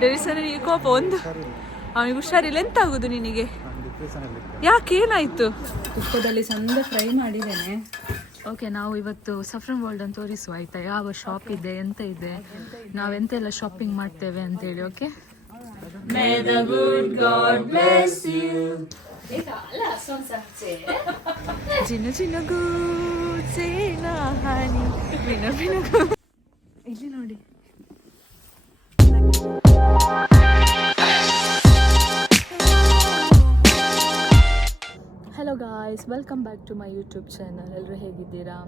ಡೆರಿಸನಿಗೆ ಕೋಪ ಒಂದು, ಅವನಿಗೆ ಹುಷಾರಿಲ್ಲ. ಎಂತ ಆಗುದು ನಿನಗೆ? ಯಾಕೆ, ಏನಾಯ್ತು? ತುಪ್ಪದಲ್ಲಿ ಸಂದೆ ಫ್ರೈ ಮಾಡಿದ್ದೇನೆ. ಓಕೆ, ನಾವು ಇವತ್ತು ಸಫ್ರನ್ ವರ್ಲ್ಡ್ ಅಂತ ತೋರಿಸುವ ಆಯ್ತಾ, ಯಾವ ಶಾಪ್ ಇದೆ, ಎಂತ ಇದೆ, ನಾವೆಂತೆಲ್ಲ ಶಾಪಿಂಗ್ ಮಾಡ್ತೇವೆ ಅಂತೇಳಿ. Okay, May the good God bless you. ಚಿನ್ನ ಚಿನ್ನಗು ಚೇನ ಹಾನಿ ಬಿನ ಬಿನಗು. ಇಲ್ಲಿ ನೋಡಿ. Hello guys, welcome back to my YouTube channel. ಎಲ್ಲರೂ ಹೇಗಿದ್ದೀರಾ?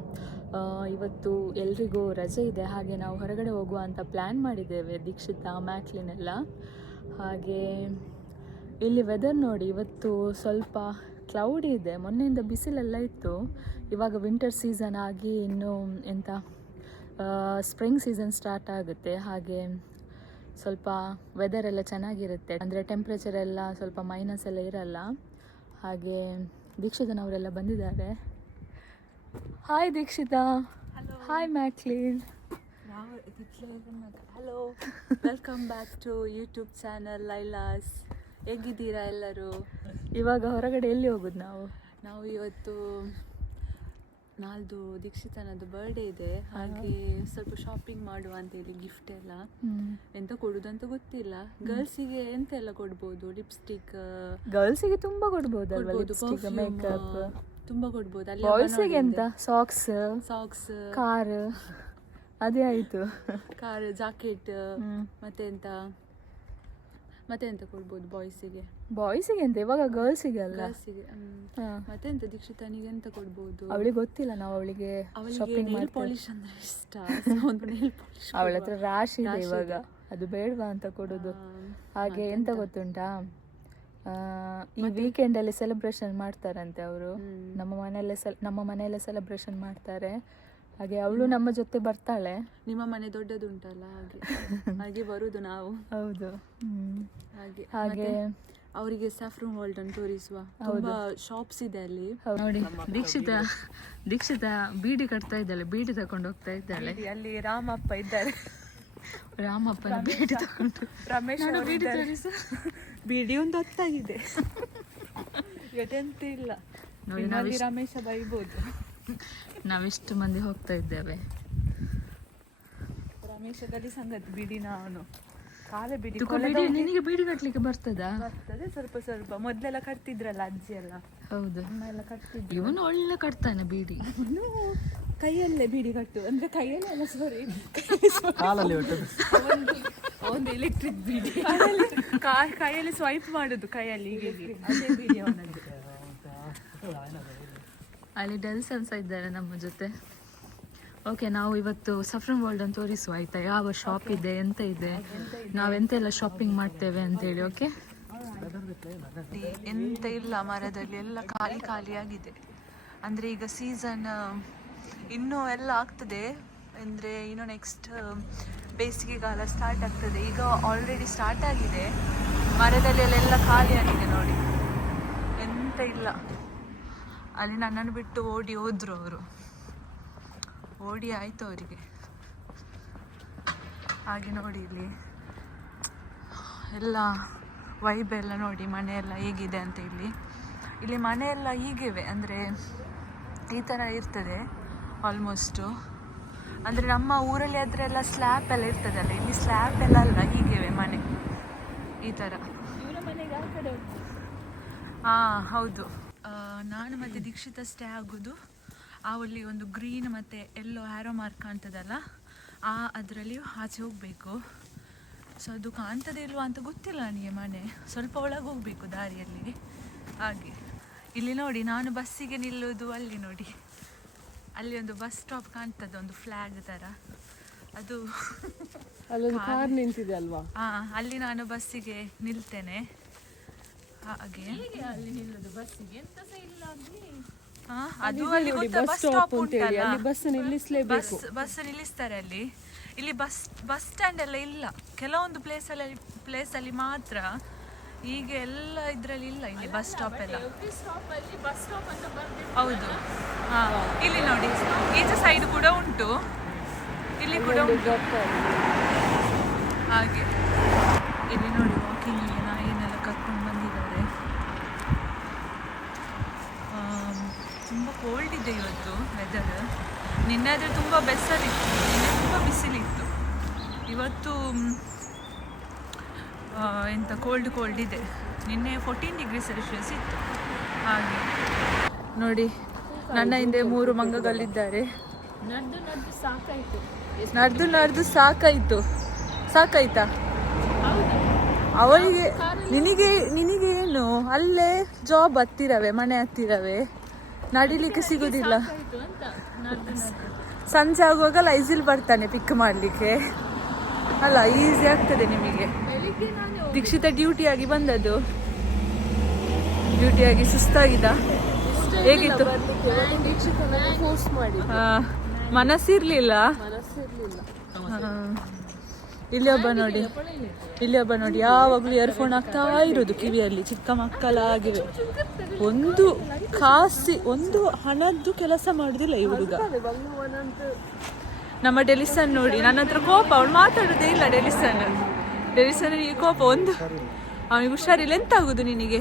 ಇವತ್ತು ಎಲ್ರಿಗೂ ರಜೆ ಇದೆ, ಹಾಗೆ ನಾವು ಹೊರಗಡೆ ಹೋಗುವ ಅಂತ ಪ್ಲ್ಯಾನ್ ಮಾಡಿದ್ದೇವೆ, ದೀಕ್ಷಿತಾ, ಮ್ಯಾಕ್ಲಿನ್ ಎಲ್ಲ. ಹಾಗೆ ಇಲ್ಲಿ ವೆದರ್ ನೋಡಿ, ಇವತ್ತು ಸ್ವಲ್ಪ ಕ್ಲೌಡಿ ಇದೆ, ಮೊನ್ನೆಯಿಂದ ಬಿಸಿಲೆಲ್ಲ ಇತ್ತು. ಇವಾಗ ವಿಂಟರ್ ಸೀಸನ್ ಆಗಿ ಇನ್ನು ಎಂತ ಸ್ಪ್ರಿಂಗ್ ಸೀಸನ್ ಸ್ಟಾರ್ಟ್ ಆಗುತ್ತೆ. ಹಾಗೆ ಸ್ವಲ್ಪ ವೆದರ್ ಎಲ್ಲ ಚೆನ್ನಾಗಿರುತ್ತೆ, ಅಂದರೆ ಟೆಂಪ್ರೇಚರ್ ಎಲ್ಲ ಸ್ವಲ್ಪ ಮೈನಸ್ ಎಲ್ಲ ಇರಲ್ಲ. ಹಾಗೆ ದೀಕ್ಷಿತನವರೆಲ್ಲ ಬಂದಿದ್ದಾರೆ. Hi Dikshita. Hi Macklin. Hello, welcome back to YouTube channel ಲೈಲಾಸ್. ಹೇಗಿದ್ದೀರಾ ಎಲ್ಲರೂ? ಇವಾಗ ಹೊರಗಡೆ ಎಲ್ಲಿ ಹೋಗೋದು ನಾವು ಇವತ್ತು ನಾಳ್ದು ದೀಕ್ಷಿತನದ್ದು ಬರ್ಡೇ ಇದೆ, ಹಾಗೆ ಸ್ವಲ್ಪ ಶಾಪಿಂಗ್ ಮಾಡುವ ಅಂತೇಳಿ. ಗಿಫ್ಟ್ ಎಲ್ಲ ಎಂತ ಕೊಡುದಂತ ಗೊತ್ತಿಲ್ಲ. ಗರ್ಲ್ಸಿಗೆ ಎಂತ ಎಲ್ಲ ಕೊಡ್ಬೋದು? ಲಿಪ್ಸ್ಟಿಕ್ ಗರ್ಲ್ಸಿಗೆ ತುಂಬಾ ಕೊಡ್ಬೋದು, ಮೇಕಪ್ ತುಂಬಾ ಕೊಡ್ಬೋದು. ಅಲ್ಲಿ ಬಾಯ್ಸಿಗೆ ಎಂತ? ಸಾಕ್ಸ್, ಕಾರ್, ಅದೇ ಆಯ್ತು. ಕಾರ್, ಜಾಕೆಟ್, ಮತ್ತೆ ಎಂತ ಕೊಡ್ಬೋದು ಬಾಯ್ಸಿಗೆ ಅಂತ? ಇವಾಗ ಗರ್ಲ್ಸಿಗೆ ಅಲ್ಲ, ಮತ್ತೆ ಎಂತ ದೀಕ್ಷಿತನಿಗೆ ಎಂತ ಕೊಡ್ಬೋದು? ಅವಳಿಗೆ ಗೊತ್ತಿಲ್ಲ. ನಾವು ಅವಳಿಗೆ ಶಾಪಿಂಗ್ ಮಾಡಿ ಪಾಲಿಶ್ ಅಂದ್ರೆ ಇಷ್ಟ, ಅವಳ ಹತ್ರ ರಾಶಿ ಇದೆ ಇವಾಗ, ಅದು ಬೇಡವಾ ಅಂತ ಕೊಡೋದು. ಹಾಗೆ ಎಂತ ಗೊತ್ತುಂಟಾ, ಈ ವೀಕೆಂಡಲ್ಲಿ ಸೆಲೆಬ್ರೇಷನ್ ಮಾಡ್ತಾರಂತೆ ಅವರು. ನಮ್ಮ ಮನೆಯಲ್ಲೇ ಸೆಲೆಬ್ರೇಷನ್ ಮಾಡ್ತಾರೆ. ಹಾಗೆ ಅವಳು ನಮ್ಮ ಜೊತೆ ಬರ್ತಾಳೆ. ನಿಮ್ಮ ಮನೆ ದೊಡ್ಡದುಂಟಲ್ಲ, ಹಾಗೆ ಬರುದು ನಾವು. ಹೌದು. ಹಾಗೆ ಅವರಿಗೆ ಸ್ಯಾಫ್ರನ್ ವರ್ಲ್ಡ್ ಅನ್ನು ತೋರಿಸುವ. ತುಂಬಾ ಶಾಪ್ಸ್ ಇದೆ ಅಲ್ಲಿ ನೋಡಿ. ದೀಕ್ಷಿತಾ ಬೀಡಿ ಕಟ್ತಾ ಇದ್ದಾಳೆ, ಬೀಡಿ ತಕೊಂಡು ಹೋಗ್ತಾ ಇದ್ದಾಳೆ. ಅಲ್ಲಿ ರಾಮಪ್ಪ ಇದ್ದಾರೆ, ರಾಮಪ್ಪನ ಬೀಡಿ ತಗೊಂಡು. ರಮೇಶ್ ಬೀಡಿ ತೋರಿಸು. ಬೀಡಿ ಒಂದು ಹೊತ್ತಾಗಿದೆ, ಎಂತ ಇಲ್ಲ ನೋಡಿ. ರಮೇಶ ಬೈಬೋದು. ನಾವೆಷ್ಟು ಮಂದಿ ಹೋಗ್ತಾ ಇದ್ದೇವೆ. ರಮೇಶದಲ್ಲಿ ಸಂಗತಿ ಬೀಡಿನ ಅವನು ಕಾಲೇ ಬೀಡಿ. ನಿನಗೆ ಬೀಡಿ ಕಟ್ಲಿಕ್ಕೆ ಬರ್ತದೆ? ಸ್ವಲ್ಪ ಮೊದ್ಲೆಲ್ಲ ಕಟ್ತಿದ್ರಲ್ಲ ಅಜ್ಜಿ ಎಲ್ಲ. ಹೌದು, ಎಲ್ಲ ಕಟ್ತಿದ್ರು. ಇವನು ಒಳ್ಳೆ ಕಟ್ತಾನೆ ಬೀಡಿ. ಕೈಯಲ್ಲೇ ಬೀಡಿ ಕಟ್ಟು ಅಂದ್ರೆ ಕೈಯಲ್ಲೇ ಅಲ್ಲ, ಸಾರಿ, ಒಂದು ಎಲೆಕ್ಟ್ರಿಕ್ ಬೀಡಿ. ಕೈಯಲ್ಲಿ ಸ್ವೈಪ್ ಮಾಡುದು, ಕೈಯಲ್ಲಿ ಅದೇ ಬೀಡಿ ಅವನದ್ದು. ಅಲ್ಲಿ ಡೆಲ್ಸನ್ಸ ಇದ್ದಾರೆ ನಮ್ಮ ಜೊತೆ. ಓಕೆ, ನಾವು ಇವತ್ತು ಸಫ್ರನ್ ವರ್ಲ್ಡ್ ಅಂತ ತೋರಿಸುವ ಆಯ್ತಾ, ಯಾವ ಶಾಪ್ ಇದೆ, ಎಂತ ಇದೆ, ನಾವೆಂತೆಲ್ಲ ಶಾಪಿಂಗ್ ಮಾಡ್ತೇವೆ ಅಂತೇಳಿ. ಓಕೆ, ಎಂತ ಇಲ್ಲ ಮರದಲ್ಲಿ, ಎಲ್ಲ ಖಾಲಿಯಾಗಿದೆ. ಅಂದರೆ ಈಗ ಸೀಸನ್ ಇನ್ನೂ ಎಲ್ಲ ಆಗ್ತದೆ, ಅಂದರೆ ಇನ್ನು ನೆಕ್ಸ್ಟ್ ಬೇಸಿಗೆಗಾಲ ಸ್ಟಾರ್ಟ್ ಆಗ್ತದೆ. ಈಗ ಆಲ್ರೆಡಿ ಸ್ಟಾರ್ಟ್ ಆಗಿದೆ. ಮರದಲ್ಲಿ ಎಲ್ಲ ಖಾಲಿಯಾಗಿದೆ ನೋಡಿ, ಎಂತ ಇಲ್ಲ. ಅಲ್ಲಿ ನನ್ನನ್ನು ಬಿಟ್ಟು ಓಡಿ ಹೋದ್ರು ಅವರು, ಓಡಿ ಆಯಿತು ಅವರಿಗೆ. ಹಾಗೆ ನೋಡಿ ಇಲ್ಲಿ ಎಲ್ಲ ವೈಬ್ ಎಲ್ಲ ನೋಡಿ, ಮನೆಯೆಲ್ಲ ಹೇಗಿದೆ ಅಂತ. ಇಲ್ಲಿ ಮನೆಯೆಲ್ಲ ಹೀಗಿವೆ, ಅಂದರೆ ಈ ಥರ ಇರ್ತದೆ ಆಲ್ಮೋಸ್ಟು. ಅಂದರೆ ನಮ್ಮ ಊರಲ್ಲಿ ಅದರೆಲ್ಲ ಸ್ಲ್ಯಾಪ್ ಎಲ್ಲ ಇರ್ತದಲ್ಲ, ಇಲ್ಲಿ ಸ್ಲ್ಯಾಪ್ ಎಲ್ಲ ಅಲ್ಲ, ಹೀಗಿವೆ ಮನೆ ಈ ಥರ. ಹಾಂ ಹೌದು. ನಾನು ಮತ್ತು ದೀಕ್ಷಿತ ಸ್ಟೇ ಆಗೋದು ಅಲ್ಲಿ ಒಂದು ಗ್ರೀನ್ ಮತ್ತು ಎಲ್ಲೋ ಹ್ಯಾರೋ ಮಾರ್ಕ್ ಕಾಣ್ತದಲ್ಲ, ಅದರಲ್ಲಿ ಆಚೆ ಹೋಗಬೇಕು. ಸೊ ಅದು ಕಾಣ್ತದೆ ಇಲ್ವಾ ಅಂತ ಗೊತ್ತಿಲ್ಲ ನನಗೆ. ಮನೆ ಸ್ವಲ್ಪ ಒಳಗೆ ಹೋಗಬೇಕು ದಾರಿಯಲ್ಲಿ. ಹಾಗೆ ಇಲ್ಲಿ ನೋಡಿ, ನಾನು ಬಸ್ಸಿಗೆ ನಿಲ್ಲೋದು ಅಲ್ಲಿ ನೋಡಿ, ಅಲ್ಲಿ ಒಂದು ಬಸ್ ಸ್ಟಾಪ್ ಕಾಣ್ತದೆ, ಒಂದು ಫ್ಲ್ಯಾಗ್ ಥರ. ಅದು ಕಾರ್ ನಿಂತಿದೆ ಅಲ್ವಾ? ಅಲ್ಲಿ ನಾನು ಬಸ್ಸಿಗೆ ನಿಲ್ತೇನೆ. ಹಾಗೆ ಅಲ್ಲಿ ನಿಲ್ಲೋದು ಬಸ್ಸಿಗೆ, ಎಂತ ಸಹ ಇಲ್ಲ ಅಲ್ಲಿ. ಅದು ಅಲ್ಲಿ ಬಸ್ ಸ್ಟಾಪ್ ಉಂಟಲ್ಲ, ಬಸ್ ನಿಲ್ಲಿಸ್ತಾರೆ ಅಲ್ಲಿ. ಇಲ್ಲಿ ಬಸ್ ಸ್ಟ್ಯಾಂಡ್ ಎಲ್ಲ ಇಲ್ಲ, ಕೆಲವೊಂದು ಪ್ಲೇಸಲ್ಲಿ ಮಾತ್ರ. ಈಗ ಎಲ್ಲ ಇದರಲ್ಲಿ ಇಲ್ಲ ಇಲ್ಲಿ ಬಸ್ ಸ್ಟಾಪ್ ಎಲ್ಲ. ಹೌದು. ಇಲ್ಲಿ ನೋಡಿ, ಈಚೆ ಸೈಡ್ ಕೂಡ ಉಂಟು, ಇಲ್ಲಿ ಕೂಡ ಹಾಗೆ ಇಲ್ಲಿ ನೋಡಿ ವಾಕಿಂಗಿಗೆ ನಾಯಿನೆಲ್ಲ ಕರ್ಕೊಂಡು ಬಂದಿದ್ದಾರೆ. ತುಂಬ ಕೋಲ್ಡ್ ಇದೆ ಇವತ್ತು ವೆದರ್. ನಿನ್ನೆ ಆದರೆ ತುಂಬ ಬೆಸರಿತ್ತು, ನಿನ್ನೆ ತುಂಬ ಬಿಸಿಲಿತ್ತು. ಇವತ್ತು ಎಂಥ ಕೋಲ್ಡ್ ಇದೆ. ನಿನ್ನೆ 14 ಡಿಗ್ರಿ ಸೆಲ್ಸಿಯಸ್ ಇತ್ತು. ಹಾಗೆ ನೋಡಿ ನನ್ನ ಹಿಂದೆ 3 ಮಂಗಗಳಿದ್ದಾರೆ. ನಡೆದು ಸಾಕಾಯ್ತಾ ಅವಳಿಗೆ? ನಿನಗೆ ಏನು ಅಲ್ಲೇ ಜಾಬ್ ಹತ್ತಿರವೇ, ಮನೆ ಹತ್ತಿರವೇ, ನಡಿಲಿಕ್ಕೆ ಸಿಗುದಿಲ್ಲ. ಸಂಜೆ ಆಗುವಾಗ ಲೈಸಿಲ್ ಬರ್ತಾನೆ ಪಿಕ್ ಮಾಡ್ಲಿಕ್ಕೆ ಅಲ್ಲ, ಈಸಿ ಆಗ್ತದೆ ನಿಮಗೆ. ದೀಕ್ಷಿತ ಡ್ಯೂಟಿಯಾಗಿ ಬಂದದ್ದು, ಡ್ಯೂಟಿಯಾಗಿ ಸುಸ್ತಾಗಿದ್ದ. ಹೇಗಿತ್ತು? ಮನಸ್ಸಿರ್ಲಿಲ್ಲ. ಇಲ್ಲಿ ಒಬ್ಬ ನೋಡಿ ಯಾವಾಗಲೂ ಇಯರ್ಫೋನ್ ಆಗ್ತಾ ಇರೋದು ಕಿವಿಯಲ್ಲಿ, ಚಿಕ್ಕ ಮಕ್ಕಳಾಗಿವೆ. ಒಂದು ಹಣದ್ದು ಕೆಲಸ ಮಾಡುದಿಲ್ಲ ಈ ಹುಡುಗ. ನಮ್ಮ ಡೆಲಿಸನ್ ನೋಡಿ, ನನ್ನ ಹತ್ರ ಕೋಪ, ಅವಳು ಮಾತಾಡೋದೇ ಇಲ್ಲ. ಡೆಲಿಸನ್ನಿಗೆ ಕೋಪ, ಅವನಿಗೆ ಹುಷಾರಿಲ್ಲ. ಎಂತ ಆಗುದು ನಿನಗೆ?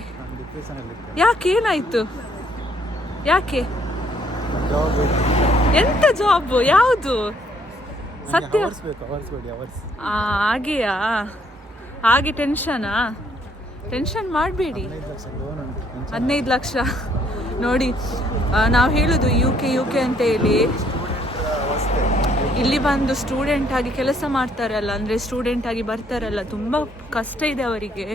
ಯಾಕೆ, ಏನಾಯ್ತು? ಯಾಕೆ? ಎಂತ ಜಾಬ್? ಯಾವುದು? ಸತ್ಯ? ಹಾಗೆಯಾ? ಹಾಗೆ ಟೆನ್ಷನ್ ಮಾಡಬೇಡಿ. 15 ಲಕ್ಷ ನೋಡಿ, ನಾವು ಹೇಳುದು ಯುಕೆ ಅಂತ ಹೇಳಿ. ಇಲ್ಲಿ ಬಂದು ಸ್ಟೂಡೆಂಟ್ ಆಗಿ ಕೆಲಸ ಮಾಡ್ತಾರಲ್ಲ, ಅಂದರೆ ಸ್ಟೂಡೆಂಟ್ ಆಗಿ ಬರ್ತಾರಲ್ಲ, ತುಂಬ ಕಷ್ಟ ಇದೆ ಅವರಿಗೆ,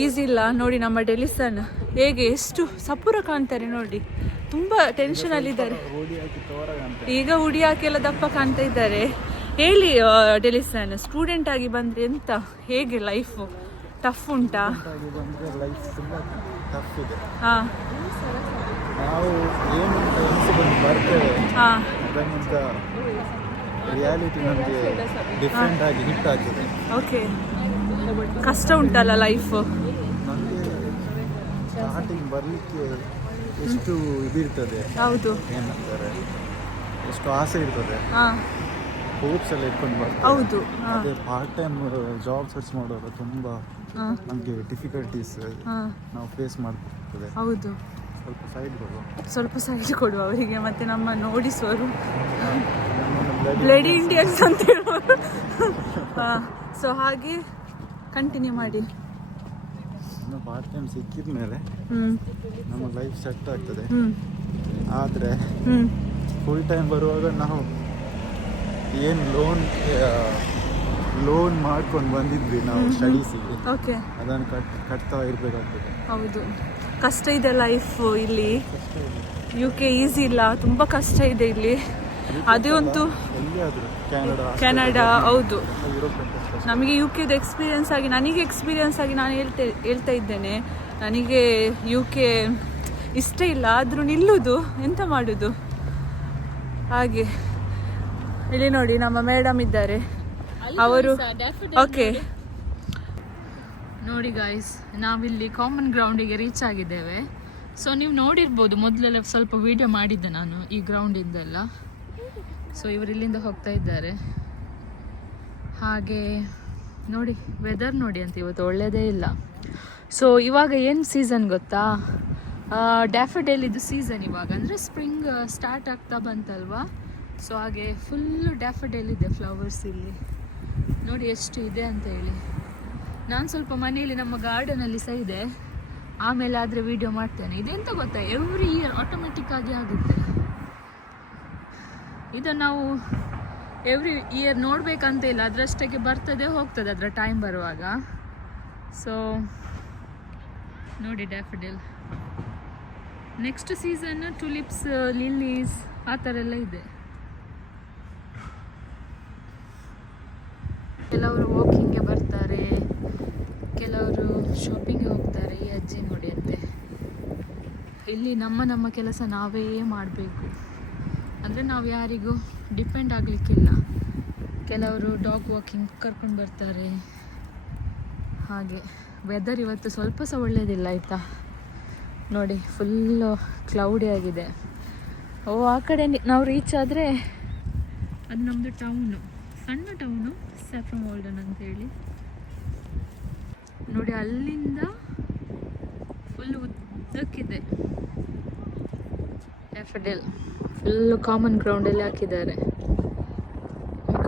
ಈಸಿ ಇಲ್ಲ. ನೋಡಿ ನಮ್ಮ ಡೆಲಿಸನ್ ಹೇಗೆ ಎಷ್ಟು ಸಪೂರ ಕಾಣ್ತಾರೆ ನೋಡಿ, ತುಂಬ ಟೆನ್ಷನಲ್ಲಿದ್ದಾರೆ. ಈಗ ಉಡಿ ಹಾಕೆಲ್ಲ ದಪ್ಪ ಕಾಣ್ತಾ ಇದ್ದಾರೆ. ಹೇಳಿ ಡೆಲಿಸನ್, ಸ್ಟೂಡೆಂಟ್ ಆಗಿ ಬಂದರೆ ಎಂತ, ಹೇಗೆ ಲೈಫು ಟಫ್ ಉಂಟಾ? ಹಾಂ ಹಾಂ ಓಕೆ. ಕಷ್ಟ ಉಂಟಲ್ಲ ಲೈಫ್. ಎಷ್ಟು ಇದಿರ್ತದೆ, ಹೌದು, ಎಷ್ಟು ಆಸೆ ಇರ್ತದೆ, ಹೋಪ್ಸ್ ಎಲ್ಲ ಇಟ್ಕೊಂಡು ಬರ್ತಾರೆ. ಹೌದು. ಅದೇ ಪಾರ್ಟ್ ಟೈಮ್ ಜಾಬ್ ಸರ್ಚ್ ಮಾಡುವಾಗ ತುಂಬಾ ನಮಗೆ ಡಿಫಿಕಲ್ಟೀಸ್ ನಾವು ಫೇಸ್ ಮಾಡ್ತಿರ್ತದೆ. ಹೌದು, ಸ್ವಲ್ಪ ಸೈಡ್ ಕೊಡುವ ಅವರಿಗೆ. ಮತ್ತೆ ನಮ್ಮ ನೋಡಿಸುವರು ಬ್ಲಡಿ ಇಂಡಿಯನ್ಸ್ ಅಂತ ಹೇಳುವರು. ಸೊ ಹಾಗೆ ಕಂಟಿನ್ಯೂ ಮಾಡಿ. ಪಾರ್ಟ್ ಟೈಮ್ ಸಿಕ್ಕಿದ ಮೇಲೆ ನಮ್ಮ ಲೈಫ್ ಸೆಟ್ ಆಗ್ತದೆ. ಆದರೆ ಫುಲ್ ಟೈಮ್ ಬರುವಾಗ ನಾವು ಏನು ಲೋನ್ ಮಾಡ್ಕೊಂಡು ಬಂದಿದ್ವಿ ನಾವು ಸ್ಟಡೀಸಿಗೆ, ಅದನ್ನು ಕಟ್ತಾ ಇರಬೇಕಾಗ್ತದೆ. ಹೌದು, ಕಷ್ಟ ಇದೆ ಲೈಫ್ ಇಲ್ಲಿ. UK ಈಸಿ ಇಲ್ಲ, ತುಂಬ ಕಷ್ಟ ಇದೆ ಇಲ್ಲಿ. ಅದೇ ಒಂದು ಕೆನಡಾ, ಹೌದು. ನಮಗೆ UKದು ಎಕ್ಸ್ಪೀರಿಯನ್ಸ್ ಆಗಿ, ನಾನು ಹೇಳ್ತಾ ಇದ್ದೇನೆ, ನನಗೆ UK ಇಷ್ಟ ಇಲ್ಲ. ಆದರೂ ನಿಲ್ಲುವುದು, ಎಂತ ಮಾಡೋದು? ಹಾಗೆ ಇಲ್ಲಿ ನೋಡಿ ನಮ್ಮ ಮೇಡಮ್ ಇದ್ದಾರೆ, ಅವರು. ಓಕೆ ನೋಡಿ ಗಾಯ್ಸ್, ನಾವಿಲ್ಲಿ ಕಾಮನ್ ಗ್ರೌಂಡಿಗೆ ರೀಚ್ ಆಗಿದ್ದೇವೆ. ಸೊ ನೀವು ನೋಡಿರ್ಬೋದು, ಮೊದಲೆಲ್ಲ ಸ್ವಲ್ಪ ವಿಡಿಯೋ ಮಾಡಿದ್ದೆ ನಾನು ಈ ಗ್ರೌಂಡಿಂದೆಲ್ಲ. ಸೊ ಇವರು ಇಲ್ಲಿಂದ ಹೋಗ್ತಾ ಇದ್ದಾರೆ. ಹಾಗೆ ನೋಡಿ ವೆದರ್ ನೋಡಿ ಅಂತ, ಇವತ್ತು ಒಳ್ಳೆಯದೇ ಇಲ್ಲ. ಸೊ ಇವಾಗ ಏನು ಸೀಸನ್ ಗೊತ್ತಾ? ಡ್ಯಾಫೋಡಿಲಿದು ಸೀಸನ್ ಇವಾಗ, ಅಂದರೆ ಸ್ಪ್ರಿಂಗ್ ಸ್ಟಾರ್ಟ್ ಆಗ್ತಾ ಬಂತಲ್ವಾ. ಸೊ ಹಾಗೆ ಫುಲ್ಲು ಡ್ಯಾಫೋಡಿಲ್ ಇದೆ, ಫ್ಲವರ್ಸ್ ಇಲ್ಲಿ ನೋಡಿ ಎಷ್ಟು ಇದೆ ಅಂತ ಹೇಳಿ. ನಾನು ಸ್ವಲ್ಪ ಮನೆಯಲ್ಲಿ ನಮ್ಮ ಗಾರ್ಡನಲ್ಲಿ ಸಹ ಇದೆ, ಆಮೇಲೆ ಆದರೆ ವಿಡಿಯೋ ಮಾಡ್ತೇನೆ. ಇದೆಂತ ಗೊತ್ತಾ, ಎವ್ರಿ ಇಯರ್ ಆಟೋಮೆಟಿಕ್ ಆಗಿ ಆಗುತ್ತೆ ಇದು. ನಾವು ಎವ್ರಿ ಇಯರ್ ನೋಡಬೇಕಂತ ಇಲ್ಲ, ಅದರಷ್ಟಕ್ಕೆ ಬರ್ತದೆ ಹೋಗ್ತದೆ ಅದರ ಟೈಮ್ ಬರುವಾಗ. ಸೊ ನೋಡಿ ಡ್ಯಾಫೋಡಿಲ್. ನೆಕ್ಸ್ಟ್ ಸೀಸನ್ ಟುಲಿಪ್ಸ್, ಲಿಲ್ಲೀಸ್ ಆ ಥರ ಎಲ್ಲ ಇದೆ. ಕೆಲವರು ವಾಕಿಂಗ್ಗೆ ಬರ್ತಾರೆ, ಕೆಲವರು ಶಾಪಿಂಗ್ಗೆ ಹೋಗ್ತಾರೆ. ಈ ಅಜ್ಜಿ ನೋಡಿ ಅಂತೆ, ಇಲ್ಲಿ ನಮ್ಮ ಕೆಲಸ ನಾವೇ ಮಾಡಬೇಕು, ಅಂದರೆ ನಾವು ಯಾರಿಗೂ ಡಿಪೆಂಡ್ ಆಗಲಿಕ್ಕಿಲ್ಲ. ಕೆಲವರು ಡಾಗ್ ವಾಕಿಂಗ್ ಕರ್ಕೊಂಡು ಬರ್ತಾರೆ. ಹಾಗೆ ವೆದರ್ ಇವತ್ತು ಸ್ವಲ್ಪ ಸಹ ಒಳ್ಳೆಯದಿಲ್ಲ ಆಯಿತಾ. ನೋಡಿ ಫುಲ್ಲು ಕ್ಲೌಡಿ ಆಗಿದೆ. ಆ ಕಡೆ ನಾವು ರೀಚ್ ಆದರೆ ಅದು ನಮ್ಮದು ಟೌನು, ಸಣ್ಣ ಟೌನು ಸ್ಯಾಫ್ರನ್ ವಾಲ್ಡನ್ ಅಂತೇಳಿ. ನೋಡಿ ಅಲ್ಲಿಂದ ಫುಲ್ ಉದ್ದಕ್ಕಿದೆ ಡ್ಯಾಫಡಿಲ್, ಫುಲ್ಲು ಕಾಮನ್ ಗ್ರೌಂಡಲ್ಲಿ ಹಾಕಿದ್ದಾರೆ.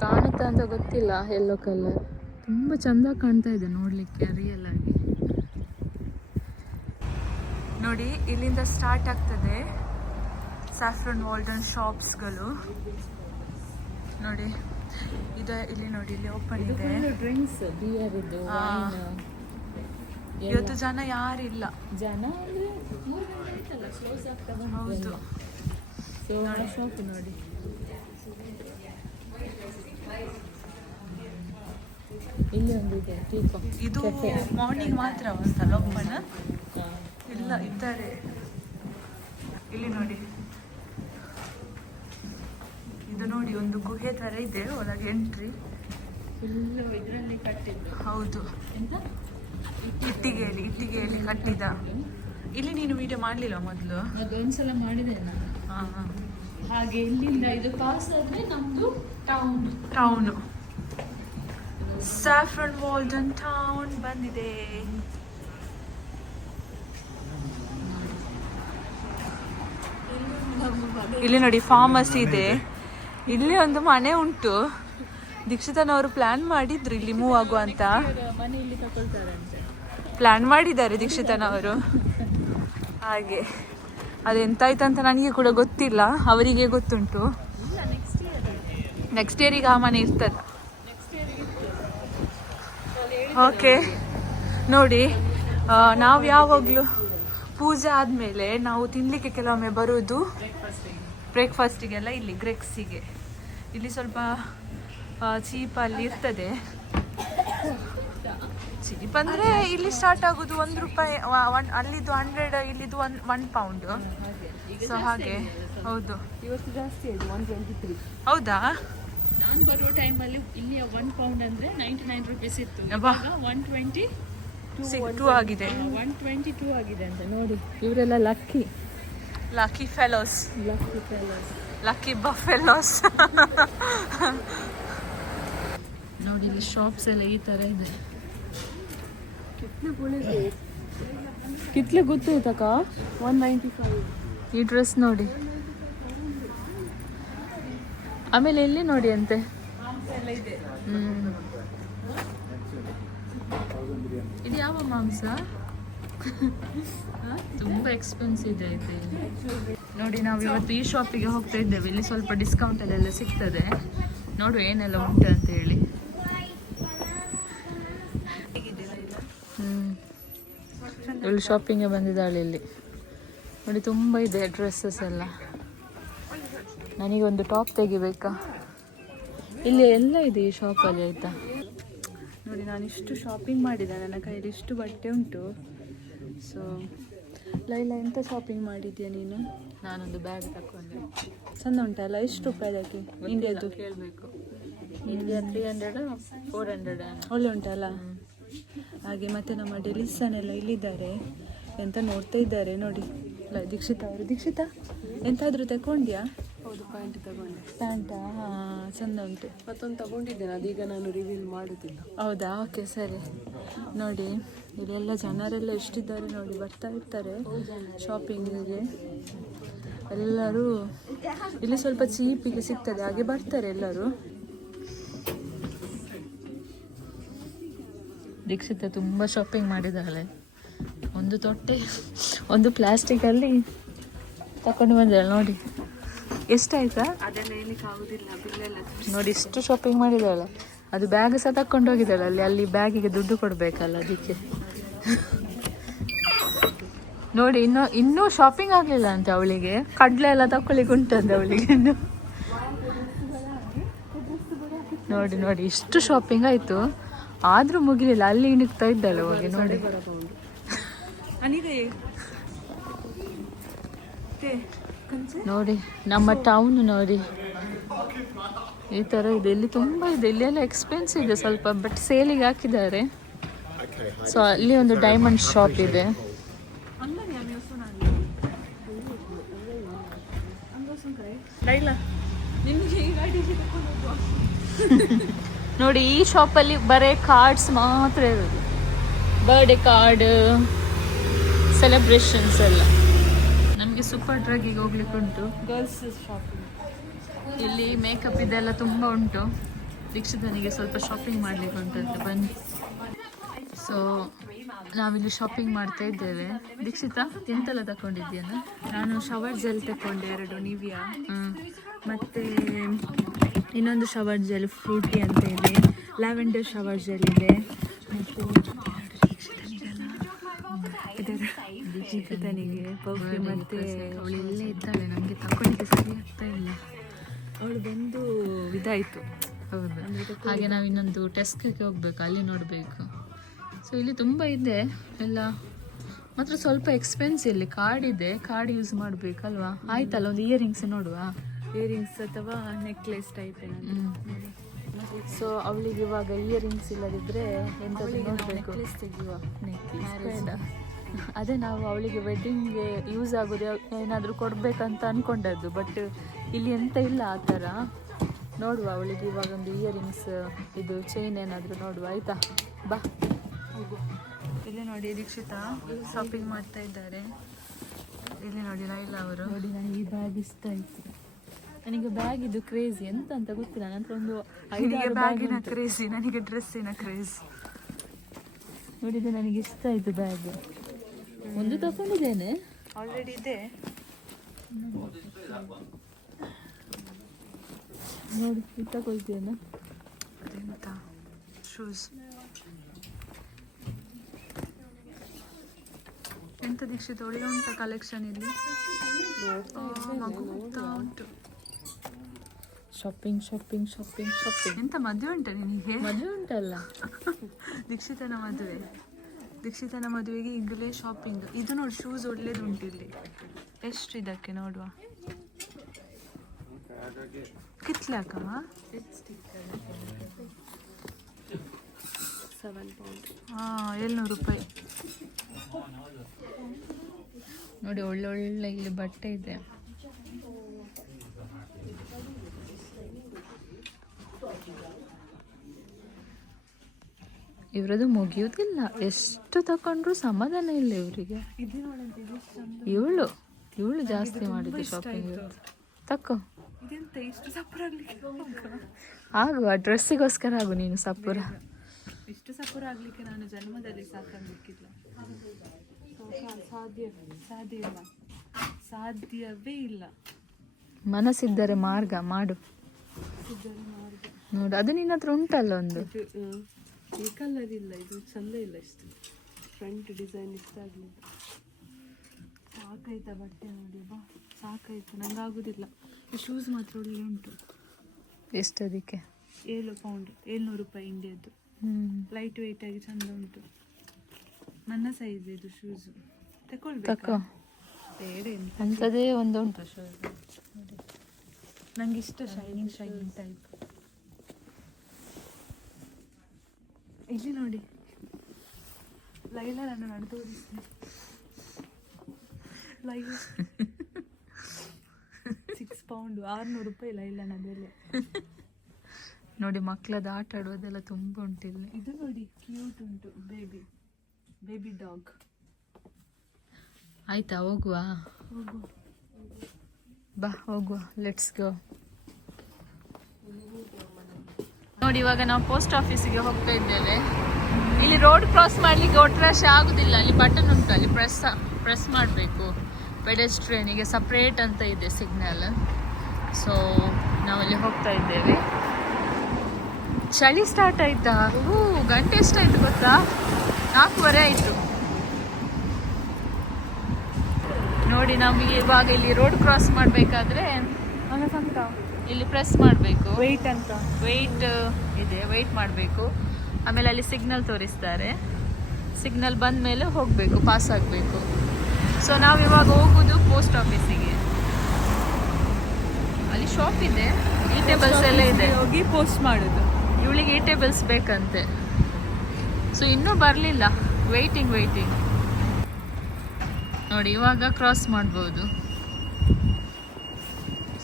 ಕಾಣುತ್ತಾ ಅಂತ ಗೊತ್ತಿಲ್ಲ, ಯೆಲ್ಲೋ ಕಲರ್ ತುಂಬ ಚೆಂದ ಕಾಣ್ತಾ ಇದೆ ನೋಡಲಿಕ್ಕೆ ರಿಯಲ್ ಆಗಿ. ನೋಡಿ ಇಲ್ಲಿಂದ ಸ್ಟಾರ್ಟ್ ಆಗ್ತದೆ ಸ್ಯಾಫ್ರನ್ ವಾಲ್ಡನ್ ಶಾಪ್ಸ್ಗಳು. ನೋಡಿ ಇದು ಇಲ್ಲಿ ನೋಡಿ, ಇಲ್ಲಿ ಓಪನ್ ಇದೆ. ಡ್ರಿಂಕ್ಸ್ ಬಿಯರ್ ಇದು. ಇವತ್ತು ಜನ ಯಾರಿಲ್ಲ, ಜನ ಅಂದರೆ 3 ಗಂಟೆ ಆಯ್ತಲ್ಲ, ಕ್ಲೋಸ್ ಆಗ್ತಾ ಬಂತು. ಹೌದು. ಸೊ ಶಾಪ್ ನೋಡಿ, ಇಲ್ಲಿ ಒಂದು ಇದೆ ಇದು ಮಾರ್ನಿಂಗ್ ಮಾತ್ರ ಅಂತಲ್ಲ ಓಪನ್, ಇಲ್ಲ ಇದ್ದಾರೆ. ಇಲ್ಲಿ ನೋಡಿ, ಇದು ನೋಡಿ ಒಂದು ಗುಹೆ ಥರ ಇದೆ, ಒಳಗೆ ಎಂಟ್ರಿ ಫುಲ್ಲು ಇದರಲ್ಲಿ ಕಟ್ಟಿದ್ದು. ಹೌದು, ಎಂತ ಇಟ್ಟಿಗೆಯಲ್ಲಿ ಕಟ್ಟಿದ. ಇಲ್ಲಿ ನೀನು ವಿಡಿಯೋ ಮಾಡಲಿಲ್ಲ ಮೊದಲು? ಅದೊಂದ್ಸಲ ಮಾಡಿದೆ ನಾನು. ಹಾಂ. ಹಾಗೆ ಇಲ್ಲಿಂದ ಇದು ಪಾಸ್ ಆದರೆ ನಮ್ಮದು ಟೌನು ಸ್ಯಾಫ್ರನ್ ವಾಲ್ಡನ್ ಟೌನ್ ಬಂದಿದೆ. ಇಲ್ಲಿ ನೋಡಿ ಫಾರ್ಮಸಿ ಇದೆ, ಇಲ್ಲಿ ಒಂದು ಮನೆ ಉಂಟು. ದೀಕ್ಷಿತನವರು ಪ್ಲಾನ್ ಮಾಡಿದ್ರು ಇಲ್ಲಿ ಮೂವ್ ಆಗುವ ಅಂತ, ಪ್ಲಾನ್ ಮಾಡಿದ್ದಾರೆ ದೀಕ್ಷಿತನವರು. ಹಾಗೆ ಅದೆಂತಾಯ್ತಂತ ನನಗೆ ಕೂಡ ಗೊತ್ತಿಲ್ಲ, ಅವರಿಗೆ ಗೊತ್ತುಂಟು. ನೆಕ್ಸ್ಟ್ ಇಯರಿಗೆ ಆ ಮನೆ ಇರ್ತದ. ಓಕೆ ನೋಡಿ, ನಾವು ಯಾವಾಗಲೂ ಪೂಜೆ ಆದಮೇಲೆ ನಾವು ತಿನ್ನಲಿಕ್ಕೆ ಕೆಲವೊಮ್ಮೆ ಬರೋದು ಬ್ರೇಕ್ಫಾಸ್ಟಿಗೆಲ್ಲ ಇಲ್ಲಿ ಗ್ರೆಕ್ಸಿಗೆ. ಇಲ್ಲಿ ಸ್ವಲ್ಪ ಚೀಪಲ್ಲಿ ಇರ್ತದೆ. ಚೀಪ್ ಅಂದರೆ ಇಲ್ಲಿ ಸ್ಟಾರ್ಟ್ ಆಗೋದು ₹1, ಅಲ್ಲಿದ್ದು 100, ಇಲ್ಲಿದ್ದು ಒನ್ ಪೌಂಡ್. ಸೊ ಹಾಗೆ. ಹೌದು, ಇವತ್ತು ಜಾಸ್ತಿ ಆಯಿತು, 123. ಹೌದಾ? ನಾನು ಬರುವ ಟೈಮಲ್ಲಿ ಇಲ್ಲಿ 1 ಪೌಂಡ್ ಅಂದರೆ 99 ರೂಪೀಸ್ ಇತ್ತು, ಇವಾಗ 122 ಆಗಿದೆ. 122 ಆಗಿದೆ ಅಂತ ನೋಡಿ. ಇವರೆಲ್ಲ ಲಕ್ಕಿ ಫೆಲೋಸ್, ಲಕ್ಕಿ ಬಫೆಲೋಸ್. ನೋಡಿ ಇಲ್ಲಿ ಶಾಪ್ಸ್ ಎಲ್ಲ ಈ ಥರ ಇದೆ. ಕಿತ್ಲೆ ಗೊತ್ತಾಯ್ತಕ್ಕ, 195. ಈ ಡ್ರೆಸ್ ನೋಡಿ. ಆಮೇಲೆ ಇಲ್ಲಿ ನೋಡಿ ಅಂತೆ. ಇದು ಯಾವ ಮಾಂಸ? ತುಂಬ ಎಕ್ಸ್ಪೆನ್ಸಿವ್ ಇದೆ. ನೋಡಿ ನಾವು ಇವತ್ತು ಈ ಶಾಪಿಗೆ ಹೋಗ್ತಾ ಇದ್ದೇವೆ. ಇಲ್ಲಿ ಸ್ವಲ್ಪ ಡಿಸ್ಕೌಂಟಲ್ಲೆಲ್ಲ ಸಿಗ್ತದೆ. ನೋಡು ಏನೆಲ್ಲ ಉಂಟು ಅಂತ ಹೇಳಿ. ಇಲ್ಲಿ ಶಾಪಿಂಗ್ಗೆ ಬಂದಿದ್ದಾಳೆ. ಇಲ್ಲಿ ನೋಡಿ ತುಂಬ ಇದೆ ಡ್ರೆಸ್ಸಸ್ ಎಲ್ಲ. ನನಗೊಂದು ಟಾಪ್ ತೆಗಿಬೇಕಾ? ಇಲ್ಲಿ ಎಲ್ಲ ಇದೆ ಈ ಶಾಪಲ್ಲಿ, ಆಯಿತಾ? ನೋಡಿ ನಾನು ಇಷ್ಟು ಶಾಪಿಂಗ್ ಮಾಡಿದೆ, ನನ್ನ ಕೈಯಲ್ಲಿ ಇಷ್ಟು ಬಟ್ಟೆ ಉಂಟು. ಸೊ ಲೈಲಾ, ಎಂತ ಶಾಪಿಂಗ್ ಮಾಡಿದ್ಯಾ ನೀನು? ನಾನೊಂದು ಬ್ಯಾಗ್ ತಗೊಂಡೆ. ಚೆಂದ ಉಂಟಲ್ಲ? ಎಷ್ಟು ರೂಪಾಯಿ ಅದಕ್ಕೆ? ಇಂಡಿಯಾದ್ದು ಕೇಳಬೇಕು. ಇಂಡಿಯಾ 300, 400 ಒಳ್ಳೆ ಉಂಟಲ್ಲ? ಹಾಗೆ ಮತ್ತೆ ನಮ್ಮ ಡೆಲಿಸನೆಲ್ಲ ಇಲ್ಲಿದ್ದಾರೆ, ಎಂತ ನೋಡ್ತಾ ಇದ್ದಾರೆ ನೋಡಿ. ದೀಕ್ಷಿತಾ ಅವರು. ದೀಕ್ಷಿತಾ ಎಂತಾದರೂ ತಗೊಂಡ್ಯಾ? ಹೌದು, ಪ್ಯಾಂಟ್ ತಗೊಂಡೆ. ಪ್ಯಾಂಟಾ? ಹಾಂ, ಚೆಂದ ಉಂಟು. ಮತ್ತೊಂದು ತಗೊಂಡಿದ್ದೇನೆ, ಅದೀಗ ನಾನು ರಿವೀಲ್ ಮಾಡುತ್ತಿಲ್ಲ. ಹೌದಾ? ಓಕೆ, ಸರಿ. ನೋಡಿ ಇಲ್ಲೆಲ್ಲ ಜನರೆಲ್ಲ ಎಷ್ಟಿದ್ದಾರೆ ನೋಡಿ, ಬರ್ತಾ ಇರ್ತಾರೆ ಶಾಪಿಂಗಿಗೆ. ಎಲ್ಲರೂ ಇಲ್ಲಿ ಸ್ವಲ್ಪ ಚೀಪಿಗೆ ಸಿಗ್ತದೆ, ಹಾಗೆ ಬರ್ತಾರೆ ಎಲ್ಲರೂ. ದೀಕ್ಷಿತ ತುಂಬ ಶಾಪಿಂಗ್ ಮಾಡಿದ್ದಾಳೆ. ಒಂದು ತೊಟ್ಟೆ, ಒಂದು ಪ್ಲಾಸ್ಟಿಕಲ್ಲಿ ತಗೊಂಡು ಬಂದಾಳೆ ನೋಡಿ. ಎಷ್ಟಾಯ್ತಾ? ಅದೆಲ್ಲ ಹೇಳಿಕ್ಕೆ ಆಗುದಿಲ್ಲ, ಬಿಲ್ಲೆಲ್ಲ ನೋಡಿ. ಇಷ್ಟು ಶಾಪಿಂಗ್ ಮಾಡಿದ್ದಾಳೆ. ಅದು ಬ್ಯಾಗ್ ಸಹ ತಕೊಂಡು ಹೋಗಿದ್ದಾಳೆ. ಅಲ್ಲಿ ಬ್ಯಾಗಿಗೆ ದುಡ್ಡು ಕೊಡಬೇಕಲ್ಲ, ಅದಕ್ಕೆ. ನೋಡಿ ಇನ್ನೂ ಶಾಪಿಂಗ್ ಆಗಲಿಲ್ಲ ಅಂತೆ ಅವಳಿಗೆ. ಕಡಲೆ ಎಲ್ಲ ತಗೊಳ್ಳಿಕ್ಕೆ ಉಂಟಂತೆ ಅವಳಿಗೆ ಇನ್ನು. ನೋಡಿ ಇಷ್ಟು ಶಾಪಿಂಗ್ ಆಯಿತು, ಆದರೂ ಮುಗಿಲಿಲ್ಲ. ಅಲ್ಲಿ ಇಣುಕ್ತಾ ಇದ್ದಾಳೆ ಹೋಗಿ ನೋಡಿ. ನೋಡಿ ನಮ್ಮ ಟೌನ್ ನೋಡಿ ಈ ಥರ ಇದೆ. ಇಲ್ಲಿ ತುಂಬ ಇದೆ, ಇಲ್ಲೆಲ್ಲ ಎಕ್ಸ್ಪೆನ್ಸಿವ್ ಇದೆ ಸ್ವಲ್ಪ, ಬಟ್ ಸೇಲಿಗೆ ಹಾಕಿದ್ದಾರೆ. ಸೊ ಅಲ್ಲಿ ಒಂದು ಡೈಮಂಡ್ ಶಾಪ್ ಇದೆ. ನಿಮಗೆ ಈಗ ನೋಡಿ ಈ ಶಾಪಲ್ಲಿ ಬರೀ ಕಾರ್ಡ್ಸ್ ಮಾತ್ರ ಇರೋದು, ಬರ್ಡೇ ಕಾರ್ಡ್, ಸೆಲೆಬ್ರೇಷನ್ಸ್ ಎಲ್ಲ. ನಮಗೆ ಸೂಪರ್ ಡ್ರಗ್ಗಿಗೆ ಹೋಗ್ಲಿಕ್ಕೆ ಉಂಟು, ಗರ್ಲ್ಸ್ ಶಾಪಿಂಗ್. ಇಲ್ಲಿ ಮೇಕಪ್ ಇದೆಲ್ಲ ತುಂಬ ಉಂಟು. ದೀಕ್ಷಿತನಿಗೆ ಸ್ವಲ್ಪ ಶಾಪಿಂಗ್ ಮಾಡ್ಲಿಕ್ಕೆ ಉಂಟಂತೆ, ಬನ್ನಿ. ಸೊ ನಾವಿಲ್ಲಿ ಶಾಪಿಂಗ್ ಮಾಡ್ತಾ ಇದ್ದೇವೆ. ದೀಕ್ಷಿತಾ ಎಂತೆಲ್ಲ ತಗೊಂಡಿದ್ಯಾ? ನಾನು ಶವರ್ ಜೆಲ್ ತಗೊಂಡೆ 2 ನಿವಿಯಾ, ಮತ್ತೆ ಇನ್ನೊಂದು ಶವರ್ ಜೆಲ್ ಫ್ರೂಟಿ ಅಂತ ಇದೆ, ಲ್ಯಾವೆಂಡರ್ ಶವರ್ ಜೆಲ್ ಇದೆ, ಮತ್ತೆ ದೀಕ್ಷಿತನಿಗೆ ಪರ್ಫ್ಯೂಮ್. ಮತ್ತೆ ಅವಳು ಇಲ್ಲೇ ಇದ್ದಾಳೆ, ನಮಗೆ ತಗೊಳ್ಳಿಕ್ಕೆ ಸರಿ ಆಗ್ತಾ ಇಲ್ಲ. ಅವಳು ಬಂದು ಇದಾಯಿತು. ಹೌದು, ಹಾಗೆ ನಾವು ಇನ್ನೊಂದು ಟೆಸ್ಟ್ಗೆ ಹೋಗ್ಬೇಕು, ಅಲ್ಲಿ ನೋಡಬೇಕು. ಸೊ ಇಲ್ಲಿ ತುಂಬ ಇದೆ ಎಲ್ಲ, ಮಾತ್ರ ಸ್ವಲ್ಪ ಎಕ್ಸ್ಪೆನ್ಸ್. ಇಲ್ಲಿ ಕಾರ್ಡ್ ಇದೆ, ಕಾರ್ಡ್ ಯೂಸ್ ಮಾಡಬೇಕಲ್ವಾ? ಆಯ್ತಲ್ಲ, ಒಂದು ಇಯರಿಂಗ್ಸ್ ನೋಡುವ, ಇಯರಿಂಗ್ಸ್ ಅಥವಾ ನೆಕ್ಲೆಸ್ ಟೈಪ್ ಏನಾದ್ರು. ಸೊ ಅವಳಿಗೆ ಇವಾಗ ಇಯರಿಂಗ್ಸ್ ಇಲ್ಲದಿದ್ರೆ ಎಂಥದ್ದು ನೋಡಬೇಕು, ನೆಕ್ಲೆಸ್ ತೆಗೆಯುವ. ನೆಕ್ಲೆಸ್ ಬೇಡ. ಅದೇ ನಾವು ಅವಳಿಗೆ ವೆಡ್ಡಿಂಗ್ಗೆ ಯೂಸ್ ಆಗೋದು ಏನಾದರೂ ಕೊಡಬೇಕಂತ ಅಂದ್ಕೊಂಡದ್ದು, ಬಟ್ ಇಲ್ಲಿ ಎಂತ ಇಲ್ಲ ಆ ಥರ. ನೋಡುವ ಅವಳಿಗೆ ಇವಾಗ ಒಂದು ಇಯರಿಂಗ್ಸ್, ಇದು ಚೈನ್ ಏನಾದರೂ ನೋಡುವ, ಆಯಿತಾ? ಬಾ ಹೋಗು. ಇಲ್ಲಿ ನೋಡಿ ದೀಕ್ಷಿತಾ ಶಾಪಿಂಗ್ ಮಾಡ್ತಾ ಇದ್ದಾರೆ. ಇಲ್ಲಿ ನೋಡಿ ಲೈಲಾ ಅವರು. ನೋಡಿ, ನನಗೆ ಈ ಬ್ಯಾಗ್ ಇಷ್ಟ ಆಯಿತು. ನನಗೆ ಬ್ಯಾಗ್ ಇದು ಕ್ರೇಜಿ ಎಂತ ಅಂತ ಗೊತ್ತಿಲ್ಲ. ನಂತರ ಒಂದು ಬ್ಯಾಗಿನ ಕ್ರೇಜಿ, ನನಗೆ ಡ್ರೆಸ್ಸಿನ ಕ್ರೇಜ್. ನೋಡಿದ್ದು ನನಗೆ ಇಷ್ಟ ಆಯಿತು ಬ್ಯಾಗ್. ಒಂದು ತಗೊಂಡಿದ್ದೇನೆ, ಆಲ್ರೆಡಿ ಇದೆ. ನೋಡಿ ಇದು ತಗೊಳ್ತೇನೆ. ಅದೆಂತ ಶೂಸ್ ಎಂತ ದೀಕ್ಷಿತ, ಒಳ್ಳೆ ಉಂಟ ಕಲೆಕ್ಷನ್ ಇಲ್ಲಿ. ಮಗು ಉಂಟು. Shopping shopping shopping shopping. ಎಂತ ಮದುವೆ ಉಂಟ ನಿನಗೆ? ಮದುವೆ ಉಂಟಲ್ಲ, ದೀಕ್ಷಿತನ ಮದುವೆ. ದೀಕ್ಷಿತನ ಮದುವೆಗೆ ಈಗಲೇ ಶಾಪಿಂಗ್. ಇದು ನೋಡಿ, ಶೂಸ್ ಒಳ್ಳೇದು ಉಂಟು ಇಲ್ಲಿ. ಎಷ್ಟು ಇದಕ್ಕೆ ನೋಡುವ, ಕಿತ್ಲಾಕ 7 pound. 700 ರೂಪಾಯಿ. ನೋಡಿ ಒಳ್ಳೊಳ್ಳೆ ಇಲ್ಲಿ ಬಟ್ಟೆ ಇದೆ. ಇವ್ರದ್ದು ಮುಗಿಯುವುದಿಲ್ಲ, ಎಷ್ಟು ತಕೊಂಡ್ರು ಸಮಾಧಾನ ಇಲ್ಲ ಇವರಿಗೆ. ಇವಳು ಜಾಸ್ತಿ ಮಾಡಿದ್ದು ಶಾಪಿಂಗ್. ತಕ್ಕೋ, ಇದೆಂತ ಇಷ್ಟು ಸಪುರ ಆಗ್ಲಿಕ್ಕೆ? ಆಗುವ ಡ್ರೆಸ್ಸಿಗೋಸ್ಕರ ಆಗು ನೀನು ಸಪುರ. ಇಷ್ಟು ಸಪುರ ಆಗ್ಲಿಕ್ಕೆ ನಾನು ಜನ್ಮದಲ್ಲಿ ಸಾಕಾಗಲಿಕ್ಕಿಲ್ಲ. ಸಾಧ್ಯವೇ ಇಲ್ಲ. ಮನಸ್ಸಿದ್ದರೆ ಮಾರ್ಗ ಮಾಡು. ನೋಡು, ಅದು ನಿನ್ನ ಹತ್ರ ಉಂಟಲ್ಲ ಒಂದು. ಈ ಕಲರ್ ಇಲ್ಲ, ಇದು ಚಂದ ಇಲ್ಲ. ಇಷ್ಟು ಫ್ರಂಟ್ ಡಿಸೈನ್ ಇಷ್ಟ ಆಗಲಿಲ್ಲ. ಸಾಕಾಯ್ತಾ ಬಟ್ಟೆ ನೋಡಿ? ಬಾ, ಸಾಕಾಯ್ತು, ನಂಗೆ ಆಗುದಿಲ್ಲ. ಈ ಶೂಸ್ ಮಾತ್ರ ಒಳ್ಳೆ ಉಂಟು. ಎಷ್ಟು ಅದಕ್ಕೆ? 7 pound, 700 ರೂಪಾಯಿ ಇಂಡಿಯಾದ್ದು. ಲೈಟ್ ವೆಯ್ಟ್ ಆಗಿ ಚಂದ ಉಂಟು. ನನ್ನ ಸೈಜ್ ಇದು ಶೂಸ್. ತಕೋ, ಬೇಡ, ಅಂಥದ್ದೇ ಒಂದು ಉಂಟು ಶೂಸ್. ನಂಗೆ ಇಷ್ಟ ಶೈನಿಂಗ್ ಟೈಪ್. ಇಲ್ಲಿ ನೋಡಿ, ಲೈಲಾ ನಾನು ತೋರಿಸ್ತೀನಿ. ಲೈಲಾ 6 pound, 600 ರೂಪಾಯಿ ಲೈಲಾನ ಬೆಲೆ. ನೋಡಿ, ಮಕ್ಕಳದ ಆಟ ಆಡೋದೆಲ್ಲ ತುಂಬ ಉಂಟಿಲ್ಲ. ಇದು ನೋಡಿ, ಕ್ಯೂಟ್ ಉಂಟು. Baby dog. ಆಯ್ತಾ, ಹೋಗುವ? ಬಾ ಹೋಗುವ, ಲೆಟ್ಸ್ ಗೋ. ನೋಡಿ, ಇವಾಗ ನಾವು ಪೋಸ್ಟ್ ಆಫೀಸಿಗೆ ಹೋಗ್ತಾ ಇದ್ದೇವೆ. ಇಲ್ಲಿ ರೋಡ್ ಕ್ರಾಸ್ ಮಾಡಲಿಕ್ಕೆ ಒಟ್ರಾಶೆ ಆಗುದಿಲ್ಲ. ಅಲ್ಲಿ ಬಟನ್ ಉಂಟು, ಅಲ್ಲಿ ಪ್ರೆಸ್ ಮಾಡಬೇಕು. ಪೆಡೆಸ್ಟ್ರಿಯನಿಗೆ ಸಪ್ರೇಟ್ ಅಂತ ಇದೆ ಸಿಗ್ನಲ್. ಸೊ ನಾವಲ್ಲಿ ಹೋಗ್ತಾ ಇದ್ದೇವೆ. ಚಳಿ ಸ್ಟಾರ್ಟ್ ಆಯ್ತಾ? ಗಂಟೆ ಎಷ್ಟಾಯ್ತು ಗೊತ್ತಾ? 4:15 ಆಯಿತು. ನೋಡಿ, ನಮಗೆ ಇವಾಗ ಇಲ್ಲಿ ರೋಡ್ ಕ್ರಾಸ್ ಮಾಡಬೇಕಾದ್ರೆ ಇಲ್ಲಿ ಪ್ರೆಸ್ ಮಾಡಬೇಕು. ವೆಯ್ಟ್ ಇದೆ, ವೆಯ್ಟ್ ಮಾಡಬೇಕು. ಆಮೇಲೆ ಅಲ್ಲಿ ಸಿಗ್ನಲ್ ತೋರಿಸ್ತಾರೆ. ಸಿಗ್ನಲ್ ಬಂದ ಮೇಲೆ ಹೋಗಬೇಕು, ಪಾಸ್ ಆಗಬೇಕು. ಸೊ ನಾವು ಇವಾಗ ಹೋಗೋದು ಪೋಸ್ಟ್ ಆಫೀಸಿಗೆ. ಅಲ್ಲಿ ಶಾಪ್ ಇದೆ, ಈ ಟೇಬಲ್ಸ್ ಎಲ್ಲ ಇದೆ. ಹೋಗಿ ಪೋಸ್ಟ್ ಮಾಡೋದು. ಇವಳಿಗೆ ಈ ಟೇಬಲ್ಸ್ ಬೇಕಂತೆ. ಸೊ ಇನ್ನೂ ಬರಲಿಲ್ಲ, ವೆಯ್ಟಿಂಗ್. ನೋಡಿ, ಇವಾಗ ಕ್ರಾಸ್ ಮಾಡ್ಬೋದು.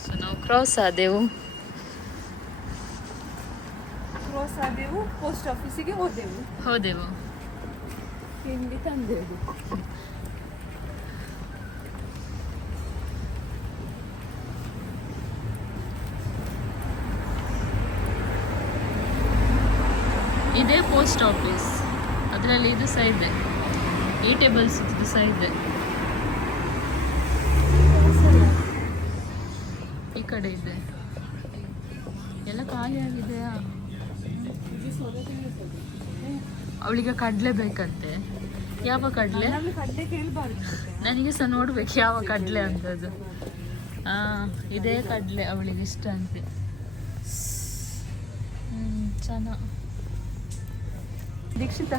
ಸೊ ನಾವು ಕ್ರಾಸ್ ಆದೆವು. ಕ್ರಾಸ್ ಆದೆವು, ಪೋಸ್ಟ್ ಆಫೀಸಿಗೆ ಹೋದೆವು, ತಿಂಡಿ ತಂದೆವು. ಇದೇ ಪೋಸ್ಟ್ ಆಫೀಸ್, ಅದರಲ್ಲಿ ಇದು ಸಹ ಇದೆ, ಈ ಟೇಬಲ್ಸ್ ಇದು ಸಹ ಇದೆ. ಈ ಕಡೆ ಇದೆ, ಎಲ್ಲ ಖಾಲಿ ಆಗಿದೆಯಾ? ಅವಳಿಗೆ ಕಡಲೆ ಬೇಕಂತೆ. ಯಾವ ಕಡಲೆ? ನನಗೆ ಸಹ ನೋಡ್ಬೇಕು ಯಾವ ಕಡಲೆ ಅಂತದ್ದು. ಇದೇ ಕಡಲೆ ಅವಳಿಗೆ ಇಷ್ಟ ಅಂತೆ. ಚೆನ್ನಾಗಿ. ದೀಕ್ಷಿತಾ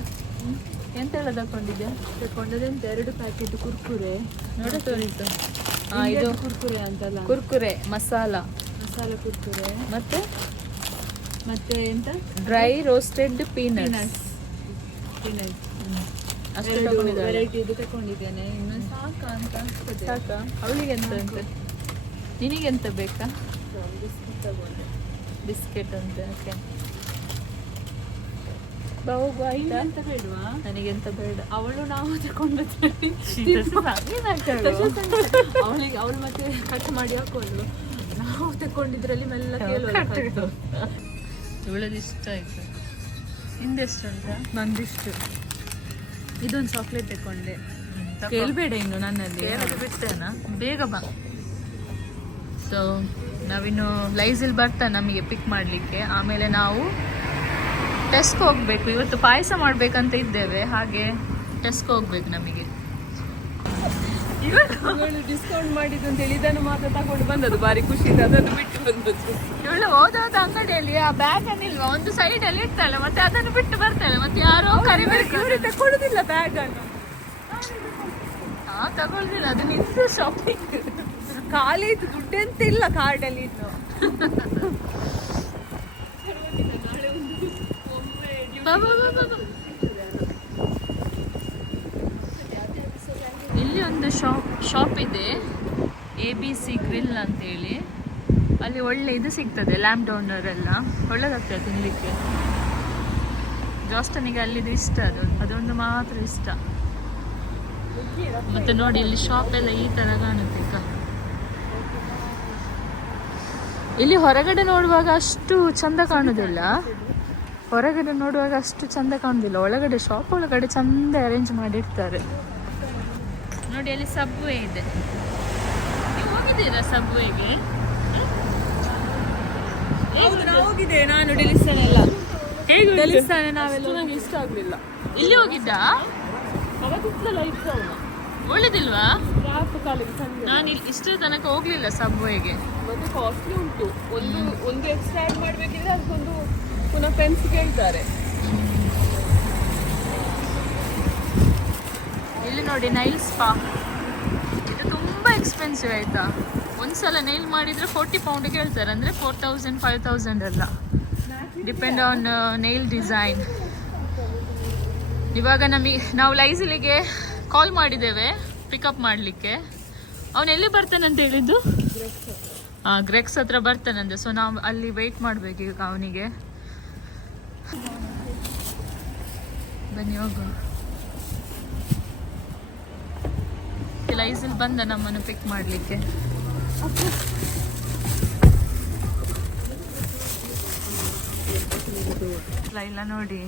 ಎಂತೆಲ್ಲ ತಗೊಂಡಿದ್ಯಾ? ತಗೊಂಡದಂತೆ 2 ಪ್ಯಾಕೆಟ್ ಕುರ್ಕುರೆ. ನೋಡ ತೋರಿಸು. ಇದು ಕುರ್ಕುರೆ ಅಂತಲ್ಲ, ಕುರ್ಕುರೆ ಮಸಾಲ ಕುರ್ಕುರೆ. ಮತ್ತೆ ಎಂತ? Dry roasted peanuts. ಅಷ್ಟು ವೆರೈಟಿ ಇದು ತಗೊಂಡಿದ್ದೇನೆ. ಇನ್ನು ಸಾಕ ಅಂತ ಅನ್ಸ್ತದೆ. ಸಾಕ? ಅವಳಿಗೆ ಎಂತ ಅಂತೆ? ನಿನಗೆಂತ ಬೇಕಾ? ಬಿಸ್ಕೆಟ್ ತಗೊಂಡೆ. ಬಿಸ್ಕೆಟ್ ಅಂತೆ. ಓಕೆ, ಎಂತ ಬೇಡವಾ? ನನಗೆಂತ ಬೇಡ. ಅವಳು ನಾವು ತಗೊಂಡು ಅವಳು ಮತ್ತೆ ಕಟ್ ಮಾಡಿ ಹಾಕೊಂಡು ನಾವು ತಗೊಂಡಿದ್ರಲ್ಲಿ ಮೆಲ್ಲ ಕೇಳುವ. ಇವಳದ್ದು ಇಷ್ಟ ಆಯ್ತು. ನಿಂದೆಷ್ಟು ಅಂತ? ನಂದಿಷ್ಟು. ಇದೊಂದು ಚಾಕ್ಲೇಟ್ ತಗೊಂಡೆ. ಕೇಳಬೇಡ ಇನ್ನು ನನ್ನಲ್ಲಿ. ಬಿಡ್ತೇನಾ? ಬೇಗ ಬಾ. ಸೊ ನಾವಿನ್ನು ಲೈಸಿಲ್ ಬರ್ತಾ ನಮಗೆ ಪಿಕ್ ಮಾಡಲಿಕ್ಕೆ. ಆಮೇಲೆ ನಾವು ಟೆಸ್ಟ್ಗೆ ಹೋಗ್ಬೇಕು. ಇವತ್ತು ಪಾಯಸ ಮಾಡ್ಬೇಕಂತ ಇದ್ದೇವೆ, ಹಾಗೆ ಟೆಸ್ಟ್ಗೆ ಹೋಗ್ಬೇಕು ನಮಗೆ. ಇವಳು ಡಿಸ್ಕೌಂಟ್ ಮಾಡಿದ್ದು ಅಂತ ಹೇಳಿ ಇದನ್ನು ಮಾತ್ರ ತಗೊಂಡು ಬಂದದ್ದು, ಬಾರಿ ಖುಷಿಯಿಂದ ಅದನ್ನು ಬಿಟ್ಟು ಬಂದದ್ದು. ಇವಳು ಹೋದ ಅಂಗಡಿಯಲ್ಲಿ ಆ ಬ್ಯಾಗ್ ಅನ್ನಿಲ್ವಾ ಒಂದು ಸೈಡ್ ಅಲ್ಲಿ ಇರ್ತಾಳೆ, ಮತ್ತೆ ಅದನ್ನು ಬಿಟ್ಟು ಬರ್ತಾಳೆ. ಮತ್ತೆ ಯಾರೋ ಕರಿಬೇಕು. ತಗೊಳ್ಳುದಿಲ್ಲ ಬ್ಯಾಗ್ ಅನ್ನು. ತಗೊಳ್ದಿಲ್ಲ, ಅದು ನಿಂತು ಶಾಪಿಂಗ್. ಖಾಲಿ ಇತ್ತು, ದುಡ್ಡೆಂತ ಇಲ್ಲ ಕಾರ್ಡಲ್ಲಿ ಇತ್ತು. ಇಲ್ಲಿ ಒಂದು ಶಾಪ್ ಇದೆ, ABC ಗ್ರಿಲ್ ಅಂತೇಳಿ. ಅಲ್ಲಿ ಒಳ್ಳೆ ಇದು ಸಿಗ್ತದೆ, ಲ್ಯಾಂಪ್ ಡೌನರ್ ಎಲ್ಲ ಒಳ್ಳೆದಾಗ್ತದೆ ತಿನ್ನಲಿಕ್ಕೆ. ಜಾಸ್ಟನಿಗೆ ಅಲ್ಲಿದು ಇಷ್ಟ, ಅದೊಂದು ಮಾತ್ರ ಇಷ್ಟ. ಮತ್ತೆ ನೋಡಿ ಇಲ್ಲಿ ಶಾಪ್ ಎಲ್ಲ ಈ ತರ ಕಾಣುತ್ತೆ. ಇಲ್ಲಿ ಹೊರಗಡೆ ನೋಡುವಾಗ ಅಷ್ಟು ಚಂದ ಕಾಣುದಿಲ್ಲ, ಒಳಗಡೆ ಶಾಪ್ ಒಳಗಡೆ ಚಂದ ಅರೇಂಜ್ ಮಾಡಿರ್ತಾರೆ. ನೋಡಿ ಅಲ್ಲಿ ಸಬ್ವೇ ಇದೆ. ನೀವು ಹೋಗಿದ್ದೀರಾ ಸಬ್ವೇಗೆ? ಹೋಗಿದೆ ನಾನು. ಡೆಲಿಸ್ತಾನೆ ಎಲ್ಲ ಹೇಗೆ ಡೆಲಿಸ್ತಾನೆ ನಾವೆಲ್ಲ ನಂಗೆ ಇಷ್ಟ ಆಗ್ಲಿಲ್ಲ. ಇಲ್ಲಿ ಹೋಗಿದ್ದ? ಒಳ್ಳೇದಿಲ್ವಾ? ನಾನು ಇಷ್ಟರ ತನಕ ಹೋಗ್ಲಿಲ್ಲ ಸಬ್ವೇಗೆ. ಮತ್ತೆ ಕಾಸ್ಟ್ಲಿ ಉಂಟು. ಒಂದು ಎಕ್ಸ್ಟ್ರಾ ಆಡ್ ಮಾಡ್ಬೇಕಿದ್ರೆ ಅದಕ್ಕೊಂದು ಪುನಃ ಪೆನ್ಸ್ ಕೇಳ್ತಾರೆ. ಇಲ್ಲಿ ನೋಡಿ ನೈಲ್ ಸ್ಪಾ. ಇದು ತುಂಬಾ ಎಕ್ಸ್ಪೆನ್ಸಿವ್ ಆಯ್ತಾ. ಒಂದ್ಸಲ ನೈಲ್ ಮಾಡಿದ್ರೆ 40 ಪೌಂಡ್ ಕೇಳ್ತಾರೆ, ಅಂದ್ರೆ 4000 5000 ಎಲ್ಲ, ಡಿಪೆಂಡ್ ಆನ್ ನೈಲ್ ಡಿಸೈನ್. ಇವಾಗ ನಾವು ಲೈಸಿಲಿಗೆ ಕಾಲ್ ಮಾಡಿದ್ದೇವೆ ಪಿಕಪ್ ಮಾಡಲಿಕ್ಕೆ. ಅವನು ಎಲ್ಲಿ ಬರ್ತಾನಂತ ಹೇಳಿದ್ದು? ಗ್ರೆಕ್ಸ್ ಹತ್ರ ಬರ್ತಾನಂತೆ. ಸೊ ನಾವು ಅಲ್ಲಿ ವೆಯ್ಟ್ ಮಾಡಬೇಕು ಈಗ ಅವನಿಗೆ. ಬನ್ನಿ ಹೋಗು. ಲೈಸಿಲ್ ಬಂದ ನಮ್ಮನ್ನು ಪಿಕ್ ಮಾಡಲಿಕ್ಕೆ. ಇಲ್ಲ ನೋಡಿ,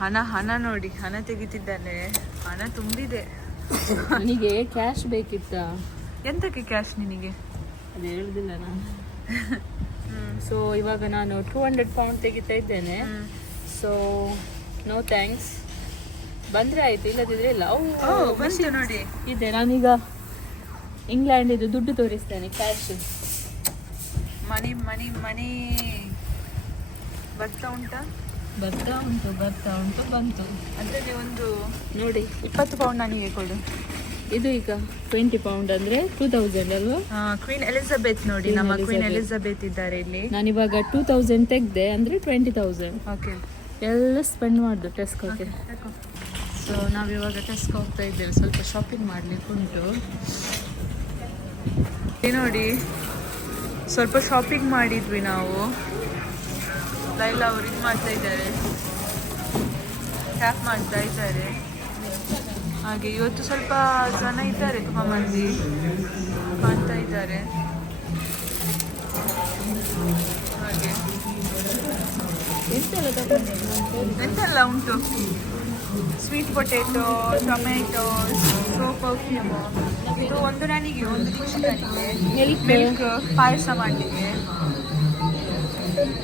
ಹಣ ನೋಡಿ, ಹಣ ತೆಗಿತಿದ್ದಾನೆ. ಹಣ ತುಂಬಿದೆ. ನನಗೆ ಕ್ಯಾಶ್ ಬೇಕಿತ್ತ. ಎಂತಕ್ಕೆ ಕ್ಯಾಶ್ ನಿನಗೆ? ಅದು ಹೇಳುದಿಲ್ಲ ನಾನು. ಸೊ ಇವಾಗ ನಾನು 200 ಪೌಂಡ್ ತೆಗಿತಾ ಇದ್ದೇನೆ. So no thanks. ಬಂದ್ರೆ ಆಯ್ತು, ಇಲ್ಲದಿದ್ರೆ ಇಲ್ಲ. ಬಂತು ನೋಡಿ ಇದೆ. ನಾನೀಗ ಇಂಗ್ಲೆಂಡ್ ಇದು ದುಡ್ಡು ತೋರಿಸ್ತೇನೆ, ಕ್ಯಾಶ್. ಮನಿ ಮನಿ ಮನಿ ಬರ್ತಾ ಉಂಟಾ? ಬರ್ತಾ ಉಂಟು ಬಂತು. ಅದರಲ್ಲಿ ಒಂದು ನೋಡಿ 20 ಪೌಂಡ್ ನನಗೆ ಕೊಡು. ಇದು ಈಗ 20 ಪೌಂಡ್ ಅಂದ್ರೆ 2000 ಅಲ್ವಾ? ಕ್ವೀನ್ ಎಲಿಜಬೆತ್ ನೋಡಿ, ನಮ್ಮ ಕ್ವೀನ್ ಎಲಿಜಬೆತ್ ಇದ್ದಾರೆ ಇಲ್ಲಿ. ನಾನಿವಾಗ 2000 ತೆಗ್ದೆ ಅಂದ್ರೆ 20,000. ಓಕೆ, ಎಲ್ಲ ಸ್ಪೆಂಡ್ ಮಾಡ್ದು ಟೆಸ್ಕೋಗೆ. ಸೊ ನಾವಿವಾಗ ಟೆಸ್ಕ್ ಹೋಗ್ತಾ ಇದ್ದೇವೆ, ಸ್ವಲ್ಪ ಶಾಪಿಂಗ್ ಮಾಡ್ಲಿಕ್ಕೆ ಉಂಟು. ನೋಡಿ ಸ್ವಲ್ಪ ಶಾಪಿಂಗ್ ಮಾಡಿದ್ವಿ ನಾವು. ಲೈಲಾ ಅವ್ರು ಇದು ಮಾಡ್ತಾ ಇದ್ದಾರೆ, ಟ್ಯಾಪ್ ಮಾಡ್ತಾ ಇದ್ದಾರೆ. ಹಾಗೆ ಇವತ್ತು ಸ್ವಲ್ಪ ಜನ ಇದ್ದಾರೆ, ತುಂಬ ಮಂದಿ ಕಾಣ್ತಾ ಇದ್ದಾರೆ. ಹಾಗೆ ಎಂತೆಲ್ಲ ಉಂಟು, ಸ್ವೀಟ್ ಪೊಟೇಟೊ, ಟೊಮೆಟೊ, ಪರ್ಫ್ಯೂಮ್. ಇದು ಒಂದು ನನಗೆ, ಒಂದು ದೀಕ್ಷಿತನಿಗೆ ಮಿಲ್ಕ್ ಪಾಯಸ ಮಾಡಲಿಕ್ಕೆ.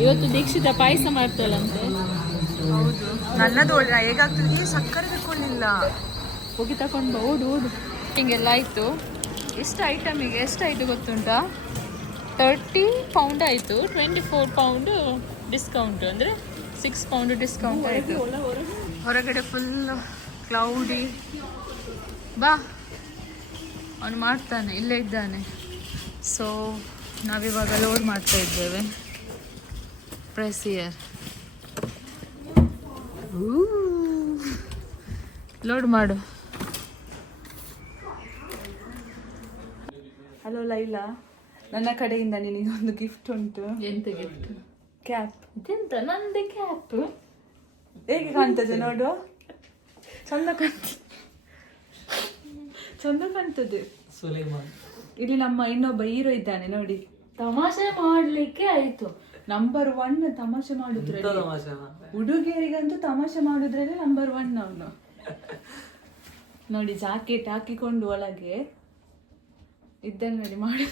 ಇವತ್ತು ದೀಕ್ಷಿತ ಪಾಯಸ ಮಾಡ್ತಾಳಂತೆ. ಹೌದು, ನನ್ನದು ಒಳ್ಳೆ ಹೇಗಾಗ್ತದೆ, ಸಕ್ಕರೆ ತಗೊಳ್ಳಿಲ್ಲ, ಹೋಗಿ ತಗೊಂಡು ಓಡು ಓಡು. ಹಿಂಗೆಲ್ಲ ಆಯಿತು. ಎಷ್ಟು ಐಟಮಿಗೆ ಎಷ್ಟಾಯಿತು ಗೊತ್ತುಂಟಾ? 30 ಪೌಂಡ್ ಆಯಿತು, 24 ಪೌಂಡ್ ಡಿಸ್ಕೌಂಟ್, ಅಂದರೆ 6 ಪೌಂಡ್ ಡಿಸ್ಕೌಂಟ್ ಆಯಿತು. ಹೊರಗಡೆ ಫುಲ್ ಕ್ಲೌಡಿ. ಬಾ, ಅವನು ಮಾಡ್ತಾನೆ, ಇಲ್ಲೇ ಇದ್ದಾನೆ. ಸೊ ನಾವಿವಾಗ ಲೋಡ್ ಮಾಡ್ತಾ ಇದ್ದೇವೆ. ಪ್ರೆಸ್ ಹಿಯರ್, ಲೋಡ್ ಮಾಡು. ಹಲೋ ಲೈಲಾ, ನನ್ನ ಕಡೆಯಿಂದ ನಿನಗೆ ಒಂದು ಗಿಫ್ಟ್ ಉಂಟು. ಎಂತ ಗಿಫ್ಟ್? ಕ್ಯಾಪ್. ಇದೆಂತ ನಂದೇ ಕ್ಯಾಪ್? ಹೇಗೆ ಕಾಣ್ತದೆ ನೋಡು, ಚಂದ ಕಾಣ್ತದೆ. ಇಲ್ಲಿ ನಮ್ಮ ಇನ್ನೊಬ್ಬ ಹೀರೋ ಇದ್ದಾನೆ ನೋಡಿ. ತಮಾಷೆ ಮಾಡ್ಲಿಕ್ಕೆ ಆಯ್ತು. ನಂಬರ್ 1 ತಮಾಷೆ ಮಾಡುದ್ರಲ್ಲಿ, ಹುಡುಗಿಯರಿಗಂತೂ ತಮಾಷೆ ಮಾಡುದ್ರಲ್ಲಿ ನಂಬರ್ 1 ಅವನು. ನೋಡಿ, ಜಾಕೆಟ್ ಹಾಕಿಕೊಂಡು ಒಳಗೆ ಇದ್ದಂಗೆ ನೋಡಿ ಮಾಡು.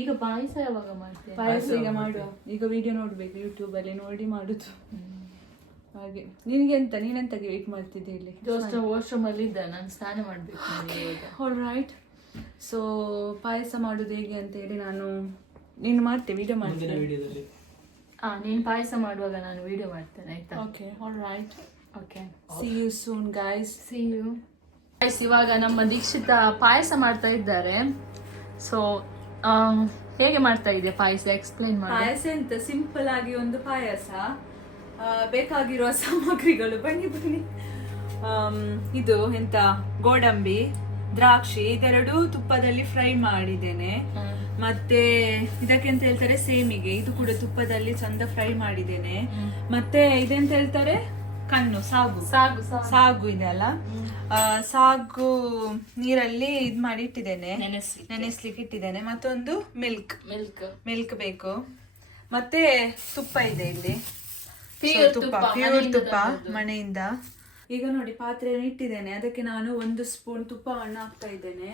ಈಗ ಪಾಯಸ ಯಾವಾಗ ಮಾಡ್ತೇವೆ? ಪಾಯಸ ಈಗ ಮಾಡುವ, ಈಗ ವಿಡಿಯೋ ನೋಡ್ಬೇಕು, ಯೂಟ್ಯೂಬಲ್ಲಿ ನೋಡಿ ಮಾಡುದು. ಹಾಗೆ ನೀನೆಂತಗೆ ವೇಟ್ ಮಾಡ್ತಿದ್ದೆ ಇಲ್ಲಿ? ವಾಶ್ರೂಮ್ ಅಲ್ಲಿ ಇದ್ದ, ನಾನು ಸ್ನಾನ ಮಾಡ್ಬೇಕು. All right. ಸೊ ಪಾಯಸ ಮಾಡೋದು ಹೇಗೆ ಅಂತ ಹೇಳಿ ನೀನು ಮಾಡ್ತೆ, ವಿಡಿಯೋ ಮಾಡ್ತೀನಿ. ನೀನು ಪಾಯಸ ಮಾಡುವಾಗ ನಾನು ವಿಡಿಯೋ ಮಾಡ್ತೇನೆ, ಆಯ್ತಾ? Okay, all right. Okay, see you soon guys. see you guys. ಇವಾಗ ನಮ್ಮ ದೀಕ್ಷಿತ ಪಾಯಸ ಮಾಡ್ತಾ ಇದ್ದಾರೆ. ಸೊ ಹೇಗೆ ಮಾಡ್ತಾ ಇದೆ ಪಾಯಸ, ಎಕ್ಸ್ಪ್ಲೈನ್ ಮಾಡಿ. ಪಾಯಸ ಎಂತ ಸಿಂಪಲ್ ಆಗಿ ಒಂದು ಪಾಯಸ. ಬೇಕಾಗಿರುವ ಸಾಮಗ್ರಿಗಳು ಬನ್ನಿ. ಇದು ಎಂತ, ಗೋಡಂಬಿ, ದ್ರಾಕ್ಷಿ, ಇದೆರಡು ತುಪ್ಪದಲ್ಲಿ ಫ್ರೈ ಮಾಡಿದ್ದೇನೆ. ಮತ್ತೆ ಇದಕ್ಕೆ ಅಂತ ಹೇಳ್ತಾರೆ ಸೇಮಿಗೆ, ಇದು ಕೂಡ ತುಪ್ಪದಲ್ಲಿ ಚಂದ ಫ್ರೈ ಮಾಡಿದ್ದೇನೆ. ಮತ್ತೆ ಇದೆಂತ ಹೇಳ್ತಾರೆ, ಕಣ್ಣು, ಸಾಗು ಇದೆ ಅಲ್ಲ, ಸಾಗು ನೀರಲ್ಲಿ ಇದ್ ಮಾಡಿ ಇಟ್ಟಿದ್ದೇನೆ, ನೆನೆಸ್ಲಿಕ್ಕೆ ಇಟ್ಟಿದ್ದೇನೆ. ಮತ್ತೊಂದು ಮಿಲ್ಕ್ ಬೇಕು. ಮತ್ತೆ ತುಪ್ಪ ಇದೆ ಇಲ್ಲಿ, ಪ್ಯೂರ್ ತುಪ್ಪ ಮನೆಯಿಂದ. ಈಗ ನೋಡಿ, ಪಾತ್ರೆಯನ್ನು ಇಟ್ಟಿದ್ದೇನೆ, ಅದಕ್ಕೆ ನಾನು 1 ಸ್ಪೂನ್ ತುಪ್ಪವನ್ನು ಹಾಕ್ತಾ ಇದ್ದೇನೆ.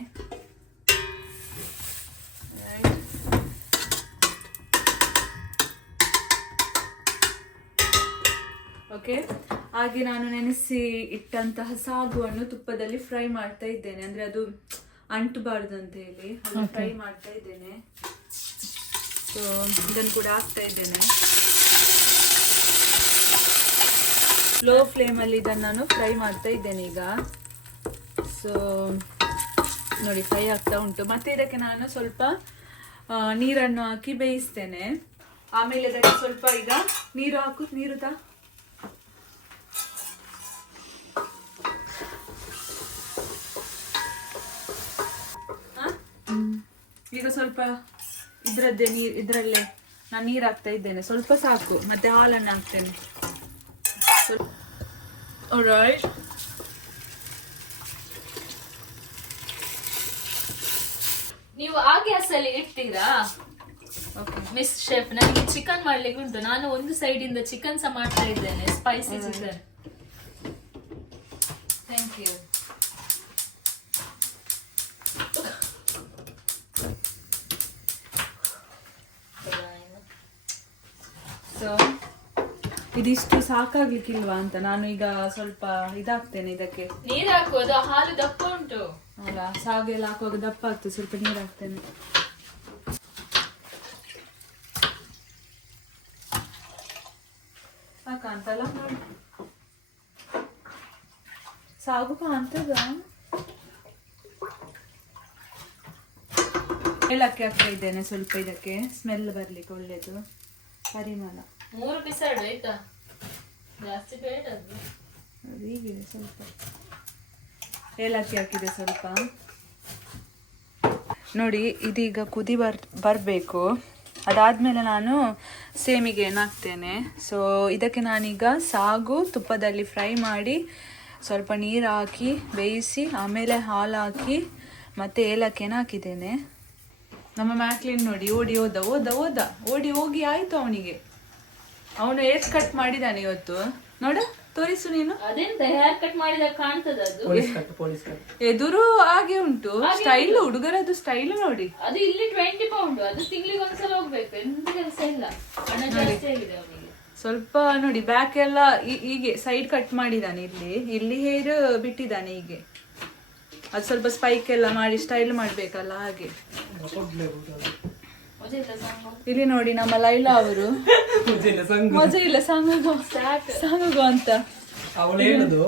ಓಕೆ, ಹಾಗೆ ನಾನು ನೆನೆಸಿ ಇಟ್ಟಂತಹ ಸಾಗುವನ್ನು ತುಪ್ಪದಲ್ಲಿ ಫ್ರೈ ಮಾಡ್ತಾ ಇದ್ದೇನೆ, ಅಂದ್ರೆ ಅದು ಅಂಟಬಾರ್ದು ಅಂತ ಹೇಳಿ ಫ್ರೈ ಮಾಡ್ತಾ ಇದ್ದೇನೆ. ಸೊ ಇದನ್ನು ಕೂಡ ಹಾಕ್ತಾ ಇದ್ದೇನೆ. ಲೋ ಫ್ಲೇಮ್ ಅಲ್ಲಿ ಇದನ್ನು ನಾನು ಫ್ರೈ ಮಾಡ್ತಾ ಇದ್ದೇನೆ ಈಗ. ಸೊ ನೋಡಿ, ಫ್ರೈ ಆಗ್ತಾ ಉಂಟು. ಮತ್ತೆ ಇದಕ್ಕೆ ನಾನು ಸ್ವಲ್ಪ ನೀರನ್ನು ಹಾಕಿ ಬೇಯಿಸ್ತೇನೆ. ಆಮೇಲೆ ಇದಕ್ಕೆ ಸ್ವಲ್ಪ ಈಗ ನೀರು ತಾ. ಈಗ ಸ್ವಲ್ಪ ಇದರಲ್ಲೇ ನಾನು ನೀರು ಹಾಕ್ತಾ ಇದ್ದೇನೆ, ಸ್ವಲ್ಪ ಸಾಕು. ಮತ್ತೆ ಹಾಲನ್ನು ಹಾಕ್ತೇನೆ. Alright. ನೀವು ಆ ಗ್ಯಾಸ್ ಅಲ್ಲಿ ಇಡ್ತೀರಾ? ಮಿಸ್ ಶೆಫ್, ನನಗೆ ಚಿಕನ್ ಮಾಡ್ಲಿಕ್ಕೆ ಉಂಟು. ನಾನು ಒಂದು ಸೈಡ್ ಇಂದ ಚಿಕನ್ ಸಹ ಮಾಡ್ತಾ ಇದ್ದೇನೆ, spicy chicken. Thank you. So ಇದಿಷ್ಟು ಸಾಕಾಗ್ಲಿಕ್ಕಿಲ್ವಾ ಅಂತ ನಾನು ಈಗ ಸ್ವಲ್ಪ ಇದಾಗ್ತೇನೆ. ಇದಕ್ಕೆ ನೀರು ಹಾಕುವುದು, ಹಾಲು ದಪ್ಪ ಉಂಟು ಅಲ್ಲ, ಸಾಗೆಲ್ಲ ಹಾಕುವಾಗ ದಪ್ಪ ಆಗ್ತದೆ, ಸ್ವಲ್ಪ ನೀರು ಹಾಕ್ತೇನೆ. ಕಾಂತಲ್ಲ, ಸಾಗು ಕಾಂತದ. ಏಲಕ್ಕಿ ಹಾಕ್ತಾ ಇದ್ದೇನೆ ಸ್ವಲ್ಪ, ಇದಕ್ಕೆ ಸ್ಮೆಲ್ ಬರ್ಲಿಕ್ಕೆ ಒಳ್ಳೇದು, ಪರಿಮಳ. 3 ಪಿಸಾಡು ಆಯ್ತಾ, ಜಾಸ್ತಿ ಬೇಡ. ಅದು ಹೀಗಿದೆ, ಸ್ವಲ್ಪ ಏಲಕ್ಕಿ ಹಾಕಿದೆ ಸ್ವಲ್ಪ. ನೋಡಿ, ಇದೀಗ ಕುದಿ ಬರಬೇಕು. ಅದಾದಮೇಲೆ ನಾನು ಸೇಮಿಗೆ ಏನಾಗ್ತೇನೆ. ಸೊ ಇದಕ್ಕೆ ನಾನೀಗ ಸಾಗು ತುಪ್ಪದಲ್ಲಿ ಫ್ರೈ ಮಾಡಿ ಸ್ವಲ್ಪ ನೀರು ಹಾಕಿ ಬೇಯಿಸಿ ಆಮೇಲೆ ಹಾಲು ಹಾಕಿ ಮತ್ತು ಏಲಕ್ಕಿನ ಹಾಕಿದ್ದೇನೆ. ನಮ್ಮ ಮ್ಯಾಕ್ಲಿನ್ ನೋಡಿ ಓಡಿ ಓಡಿ ಹೋಗಿ ಆಯಿತು ಅವನಿಗೆ. ಅವನು ಏರ್ ಕಟ್ ಮಾಡಿದ್ದಾನೆ ಇವತ್ತು. ನೋಡು ತೋರಿಸು ನೀನು. ಅದೆಂತ ಹೇರ್ ಕಟ್ ಮಾಡಿದಾಗ ಕಾಣ್ತದ ಅದು? ಎದುರು ಹಾಗೆ ಉಂಟು ಸ್ಟೈಲ್, ಹುಡುಗರದು ಸ್ಟೈಲ್ ನೋಡಿ. ಅದು ಇಲ್ಲಿ 20 ಪೌಂಡ್, ಅದು ತಿಂಗಳಿಗೆ ಒಂದ್ಸಲ ಹೋಗ್ಬೇಕು, ಎಂತ ಕೆಲಸ ಇಲ್ಲ, ಹಣ ಜಾಸ್ತಿ ಆಗಿದೆ ಅವನಿಗೆ. ಸ್ವಲ್ಪ ನೋಡಿ ಬ್ಯಾಕ್ ಎಲ್ಲ ಹೀಗೆ ಸೈಡ್ ಕಟ್ ಮಾಡಿದ್ದಾನೆ, ಇಲ್ಲಿ ಹೇರ್ ಬಿಟ್ಟಿದ್ದಾನೆ ಹೀಗೆ. ಅದು ಸ್ವಲ್ಪ ಸ್ಪೈಕ್ ಎಲ್ಲ ಮಾಡಿ ಸ್ಟೈಲ್ ಮಾಡ್ಬೇಕಲ್ಲ ಹಾಗೆ. ಇಲ್ಲಿ ನೋಡಿ ನಮ್ಮ ಲೈಲಾ ಅವರು ಮಜಾ ಇಲ್ಲ ಸಾಂಗು ಅಂತ ಅವಳು ಹೇಳುದು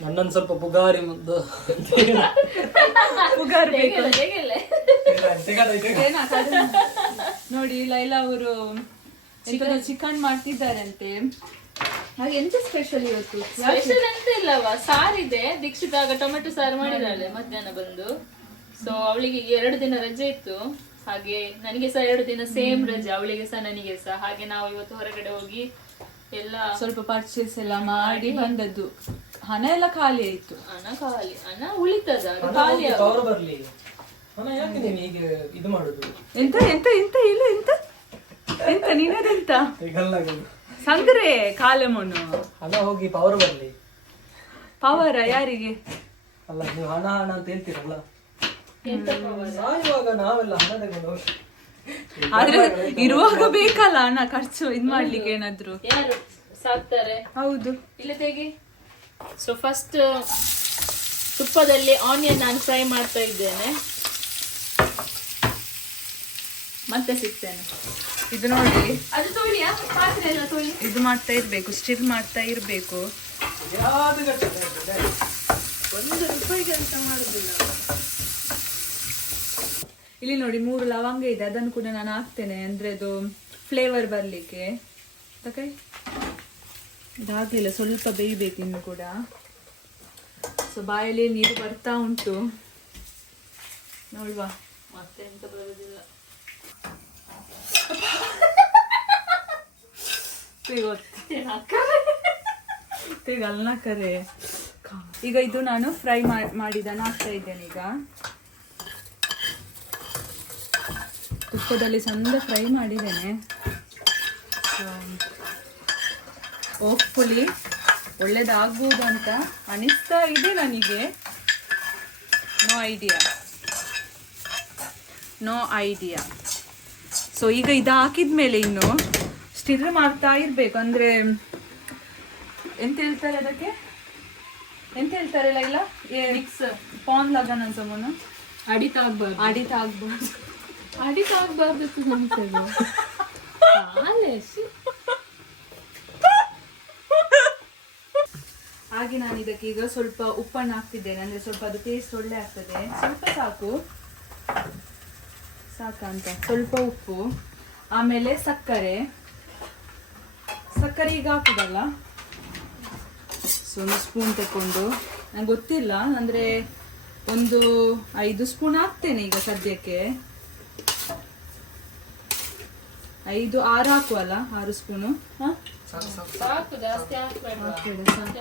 ನನ್ನನ್ನು ಸ್ವಲ್ಪ ಪುಗಾರಿ ನೋಡಿ ಲೈಲಾ ಅವರು ಚಿಕನ್ ಮಾಡ್ತಿದ್ದಾರಂತೆ. ಹಾಗೆ ಎಂತ ಸ್ಪೆಷಲ್ ಇವತ್ತು? ಸ್ಪೆಷಲ್ ಅಂತ ಇಲ್ಲವಾ, ಸಾರಿದೆ. ದೀಕ್ಷಿತ ಆಗ ಟೊಮೆಟೊ ಸಾರು ಮಾಡಿದಾಳೆ ಮಧ್ಯಾಹ್ನ ಬಂದು. ಸೊ ಅವಳಿಗೆ 2 ದಿನ ರಜೆ ಇತ್ತು, ಹಾಗೆ ನನಗೆ ಸಹ 2 ದಿನ ಸೇಮ್ ರಜೆ, ಅವಳಿಗೆ ಸಹ ನನಗೆ ಸಹ. ಹಾಗೆ ನಾವು ಇವತ್ತು ಹೊರಗಡೆ ಹೋಗಿ ಎಲ್ಲ ಸ್ವಲ್ಪ ಪರ್ಚೇಸ್ ಎಲ್ಲ ಮಾಡಿ ಬಂದದ್ದು. ಹಣ ಎಲ್ಲ ಖಾಲಿ ಆಯ್ತು. ಹಣ ಉಳಿತದ, ಅದು ಖಾಲಿ ಅವರು ಬರ್ಲಿ. ಹಣ ಯಾಕೆ ನೀನು ಹೀಗೆ ಇದು ಮಾಡುದು? ಎಂತ ಎಂತ ಎಂತ ಇಲ್ಲ ಎಂತ ಎಂತ ನೀನದೆಂತ ಈಗಲ್ಲ ಸಂಗ್ರೆ ಕಾಲಮೋನು ಹಣ ಹೋಗಿ ಪವರ್ ಬರ್ಲಿ. ಪವರ ಯಾರಿಗೆ? ಅಲ್ಲ ನೀವು ಹಣ ಹಣ ಅಂತ ಹೇಳ್ತೀರಲ್ಲ, ಸಾಯುವಾಗ ನಾವೆಲ್ಲ ಹಣ ತಗೊಂಡು ಆದ್ರೆ ಇರುವಾಗ ಬೇಕಲ್ಲ ಹಣ ಖರ್ಚು ಇದ್ ಮಾಡ್ಲಿಕ್ಕೆ. ಏನಾದ್ರು ಯಾರು ಸಾಕ್ತಾರೆ? ಹೌದು. ಇಲ್ಲ ತೆಗಿ. ಸೊ ಫಸ್ಟ್ ತುಪ್ಪದಲ್ಲಿ ಆನಿಯನ್ ನಾನು ಫ್ರೈ ಮಾಡ್ತಾ ಇದ್ದೇನೆ, ಮತ್ತೆ ಸಿಗ್ತೇನೆ. ಇದು ನೋಡಿ, ಅದು ತೊಳಿ, ಪಾತ್ರೆ ಎಲ್ಲ ತೊಳಿ. ಇದು ಮಾಡ್ತಾ ಇರ್ಬೇಕು, ಸ್ಟಿರ್ ಮಾಡ್ತಾ ಇರ್ಬೇಕು. ಯಾವ್ದು ₹1 ಕೆಲಸ ಮಾಡುದಿಲ್ಲ. ಇಲ್ಲಿ ನೋಡಿ 3 ಲವಂಗ ಇದೆ, ಅದನ್ನು ಕೂಡ ನಾನು ಹಾಕ್ತೇನೆ, ಅಂದ್ರೆ ಅದು ಫ್ಲೇವರ್ ಬರ್ಲಿಕ್ಕೆ. ಇದಾಗಲಿಲ್ಲ, ಸ್ವಲ್ಪ ಬೇಯಬೇಕು ಇನ್ನು ಕೂಡ. ಸೊ ಬಾಯಲ್ಲಿ ನೀರು ಬರ್ತಾ ಉಂಟು, ನೋಡುವ. ಮತ್ತೆ ಎಂತ ಬರುದಿಲ್ಲ. ಈಗ ಇದು ನಾನು ಫ್ರೈ ಮಾಡಿದನ್ನು ಹಾಕ್ತಾ ಇದ್ದೇನೆ. ಈಗ ತುಪ್ಪದಲ್ಲಿ ಚಂದ ಫ್ರೈ ಮಾಡಿದ್ದೇನೆ. ಹೋಪ್ಫುಲಿ ಒಳ್ಳೇದಾಗ್ಬೋದು ಅಂತ ಅನಿಸ್ತಾ ಇದೆ ನನಗೆ. No idea. ಸೊ ಈಗ ಇದು ಹಾಕಿದ್ಮೇಲೆ ಇನ್ನು ಸ್ಟಿರ್ ಮಾಡ್ತಾ ಇರ್ಬೇಕು. ಅಂದ್ರೆ ಎಂತ ಹೇಳ್ತಾರೆ ಅದಕ್ಕೆ, ಎಂತ ಹೇಳ್ತಾರಲ್ಲ ಇಲ್ಲ ಮಿಕ್ಸ್ ಪಾನ್ ಲಗನ್ ಅನ್ಸಮನು ಅಡಿತಾಗ್ಬಾರ್ದು ಹಾಗೆ ನಾನು ಇದಕ್ಕೆ ಈಗ ಸ್ವಲ್ಪ ಉಪ್ಪನ್ನು ಹಾಕ್ತಿದ್ದೇನೆ, ಅಂದ್ರೆ ಸ್ವಲ್ಪ ಅದು ಟೇಸ್ಟ್ ಒಳ್ಳೆ ಆಗ್ತದೆ. ಸ್ವಲ್ಪ ಸಾಕಂತ ಸ್ವಲ್ಪ ಉಪ್ಪು, ಆಮೇಲೆ ಸಕ್ಕರೆ ಈಗ ಹಾಕುದಲ್ಲ. ಸೊ 1 ಸ್ಪೂನ್ ತಕೊಂಡು, ನಂಗೆ ಗೊತ್ತಿಲ್ಲ, ಅಂದ್ರೆ ಒಂದು 5 ಸ್ಪೂನ್ ಹಾಕ್ತೇನೆ ಈಗ ಸದ್ಯಕ್ಕೆ. 5-6 ಹಾಕುವಲ್ಲ, 6 ಸ್ಪೂನು. ಸಾಕು, ಜಾಸ್ತಿ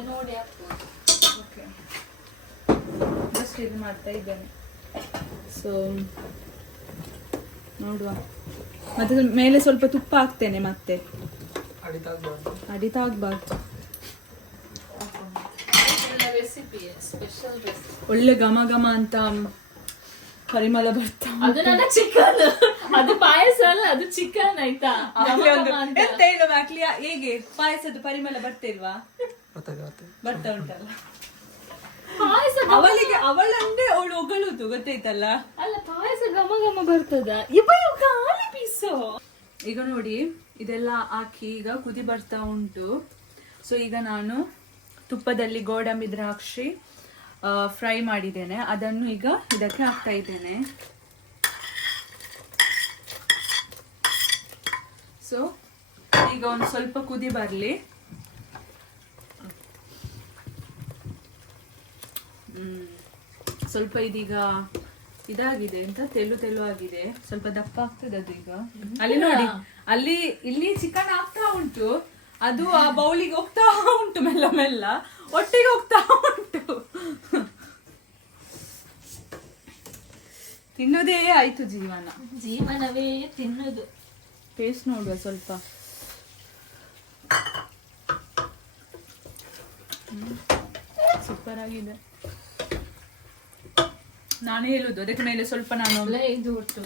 ನೋಡಿ ಜಸ್ಟ್ ಇದು ಮಾಡ್ತಾ ಇದ್ದೇನೆ. ಸೊ ನೋಡುವ. ಮತ್ತೆ ಮೇಲೆ ಸ್ವಲ್ಪ ತುಪ್ಪ ಹಾಕ್ತೇನೆ, ಮತ್ತೆ ಅಡಿತಾಗ್ಬಾರ್ದು. ಒಳ್ಳೆ ಘಮ ಘಮ ಅಂತ ಪರಿಮಳ ಬರ್ತಾ. ಅದು ನನ್ನ ಚಿಕನ್, ಅದು ಪಾಯಸ ಅಲ್ಲ, ಅದು ಚಿಕನ್ ಆಯ್ತಾ. ಎಂತ ಹೇಳು ಮ್ಯಾಕ್ಲಿಯಾ, ಹೇಗೆ ಪಾಯಸದ ಪರಿಮಳ ಬರ್ತಿಲ್ವಾ? ಬರ್ತಾ ಉಂಟಲ್ಲ ಪಾಯಸ. ಅವಳಂದ್ರೆ ಅವಳು ಹೊಗಳುದು ಗೊತ್ತಾಯ್ತಲ್ಲ. ಅಲ್ಲ, ಪಾಯಸ ಘಮ ಘಮ ಬರ್ತದ. ಖಾಲಿ ಪೀಸು. ಈಗ ನೋಡಿ ಇದೆಲ್ಲ ಹಾಕಿ ಈಗ ಕುದಿ ಬರ್ತಾ ಉಂಟು. ಸೊ ಈಗ ನಾನು ತುಪ್ಪದಲ್ಲಿ ಗೋಡಂಬಿ ದ್ರಾಕ್ಷಿ ಫ್ರೈ ಮಾಡಿದ್ದೇನೆ, ಅದನ್ನು ಈಗ ಇದಕ್ಕೆ ಹಾಕ್ತಾ ಇದ್ದೇನೆ. ಸೊ ಈಗ ಒಂದು ಸ್ವಲ್ಪ ಕುದಿ ಬರಲಿ. ಸ್ವಲ್ಪ ಇದೀಗ ಇದಾಗಿದೆ ಅಂತ ತೆಳು ಆಗಿದೆ, ಸ್ವಲ್ಪ ದಪ್ಪ ಆಗ್ತದೆ ಅದು ಈಗ. ಅಲ್ಲಿ ನೋಡಿ, ಇಲ್ಲಿ ಚಿಕನ್ ಆಗ್ತಾ ಉಂಟು, ಅದು ಆ ಬೌಲಿಗೆ ಹೋಗ್ತಾ ಉಂಟು, ಮೆಲ್ಲ ಮೆಲ್ಲ ಒಟ್ಟಿಗೆ ಹೋಗ್ತಾ ಉಂಟು. ತಿನ್ನೋದೇ ಆಯ್ತು ಜೀವನವೇ ತಿನ್ನೋದು. ಟೇಸ್ಟ್ ನೋಡುವ ಸ್ವಲ್ಪ. ಸೂಪರ್ ಆಗಿದೆ. ನಾನು ಹೇಳುದು ಅದಕ್ಕೆ ಮೇಲೆ ಸ್ವಲ್ಪ ನಾನು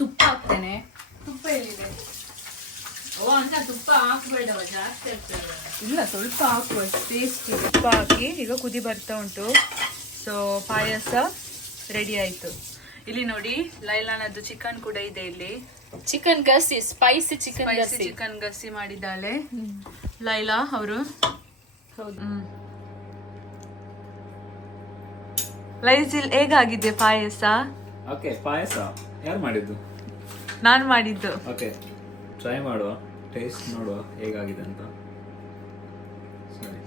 ತುಪ್ಪ ಹಾಕ್ತೇನೆ. ತುಪ್ಪ ಎಲ್ಲಿದೆ? ತುಪ್ಪ ಹಾಕ್ಬೇಡವ, ಜಾಸ್ತಿ ಆಗ್ತದೆ. ಇಲ್ಲ, ಸ್ವಲ್ಪ ಹಾಕುವ, ಟೇಸ್ಟ್. ತುಪ್ಪ ಹಾಕಿ ಈಗ ಕುದಿ ಬರ್ತಾ ಉಂಟು. ಸೊ ಪಾಯಸ ರೆಡಿ ಆಯ್ತು. ಇಲ್ಲಿ ನೋಡಿ, ಲೈಲಾನದ್ದು ಚಿಕನ್ ಕೂಡ ಇದೆ. ಇಲ್ಲಿ ಚಿಕನ್ ಗಸಿ, ಸ್ಪೈಸಿ ಚಿಕನ್ ಗಸಿ ಮಾಡಿದ್ದಾಳೆ ಲೈಲಾ ಅವರು. ಹೌದು. ಲೈಸಿಲ್ ಹೇಗಾಗಿದೆ ಪಾಯಸ? ಓಕೆ, ಪಾಯಸ ಯಾರು ಮಾಡಿದ್ದು? ನಾನು ಮಾಡಿದ್ದು. ಓಕೆ, ಟ್ರೈ ಮಾಡುವ, ಟೇಸ್ಟ್ ನೋಡುವ ಹೇಗಾಗಿದೆ ಅಂತ. ಸರಿ,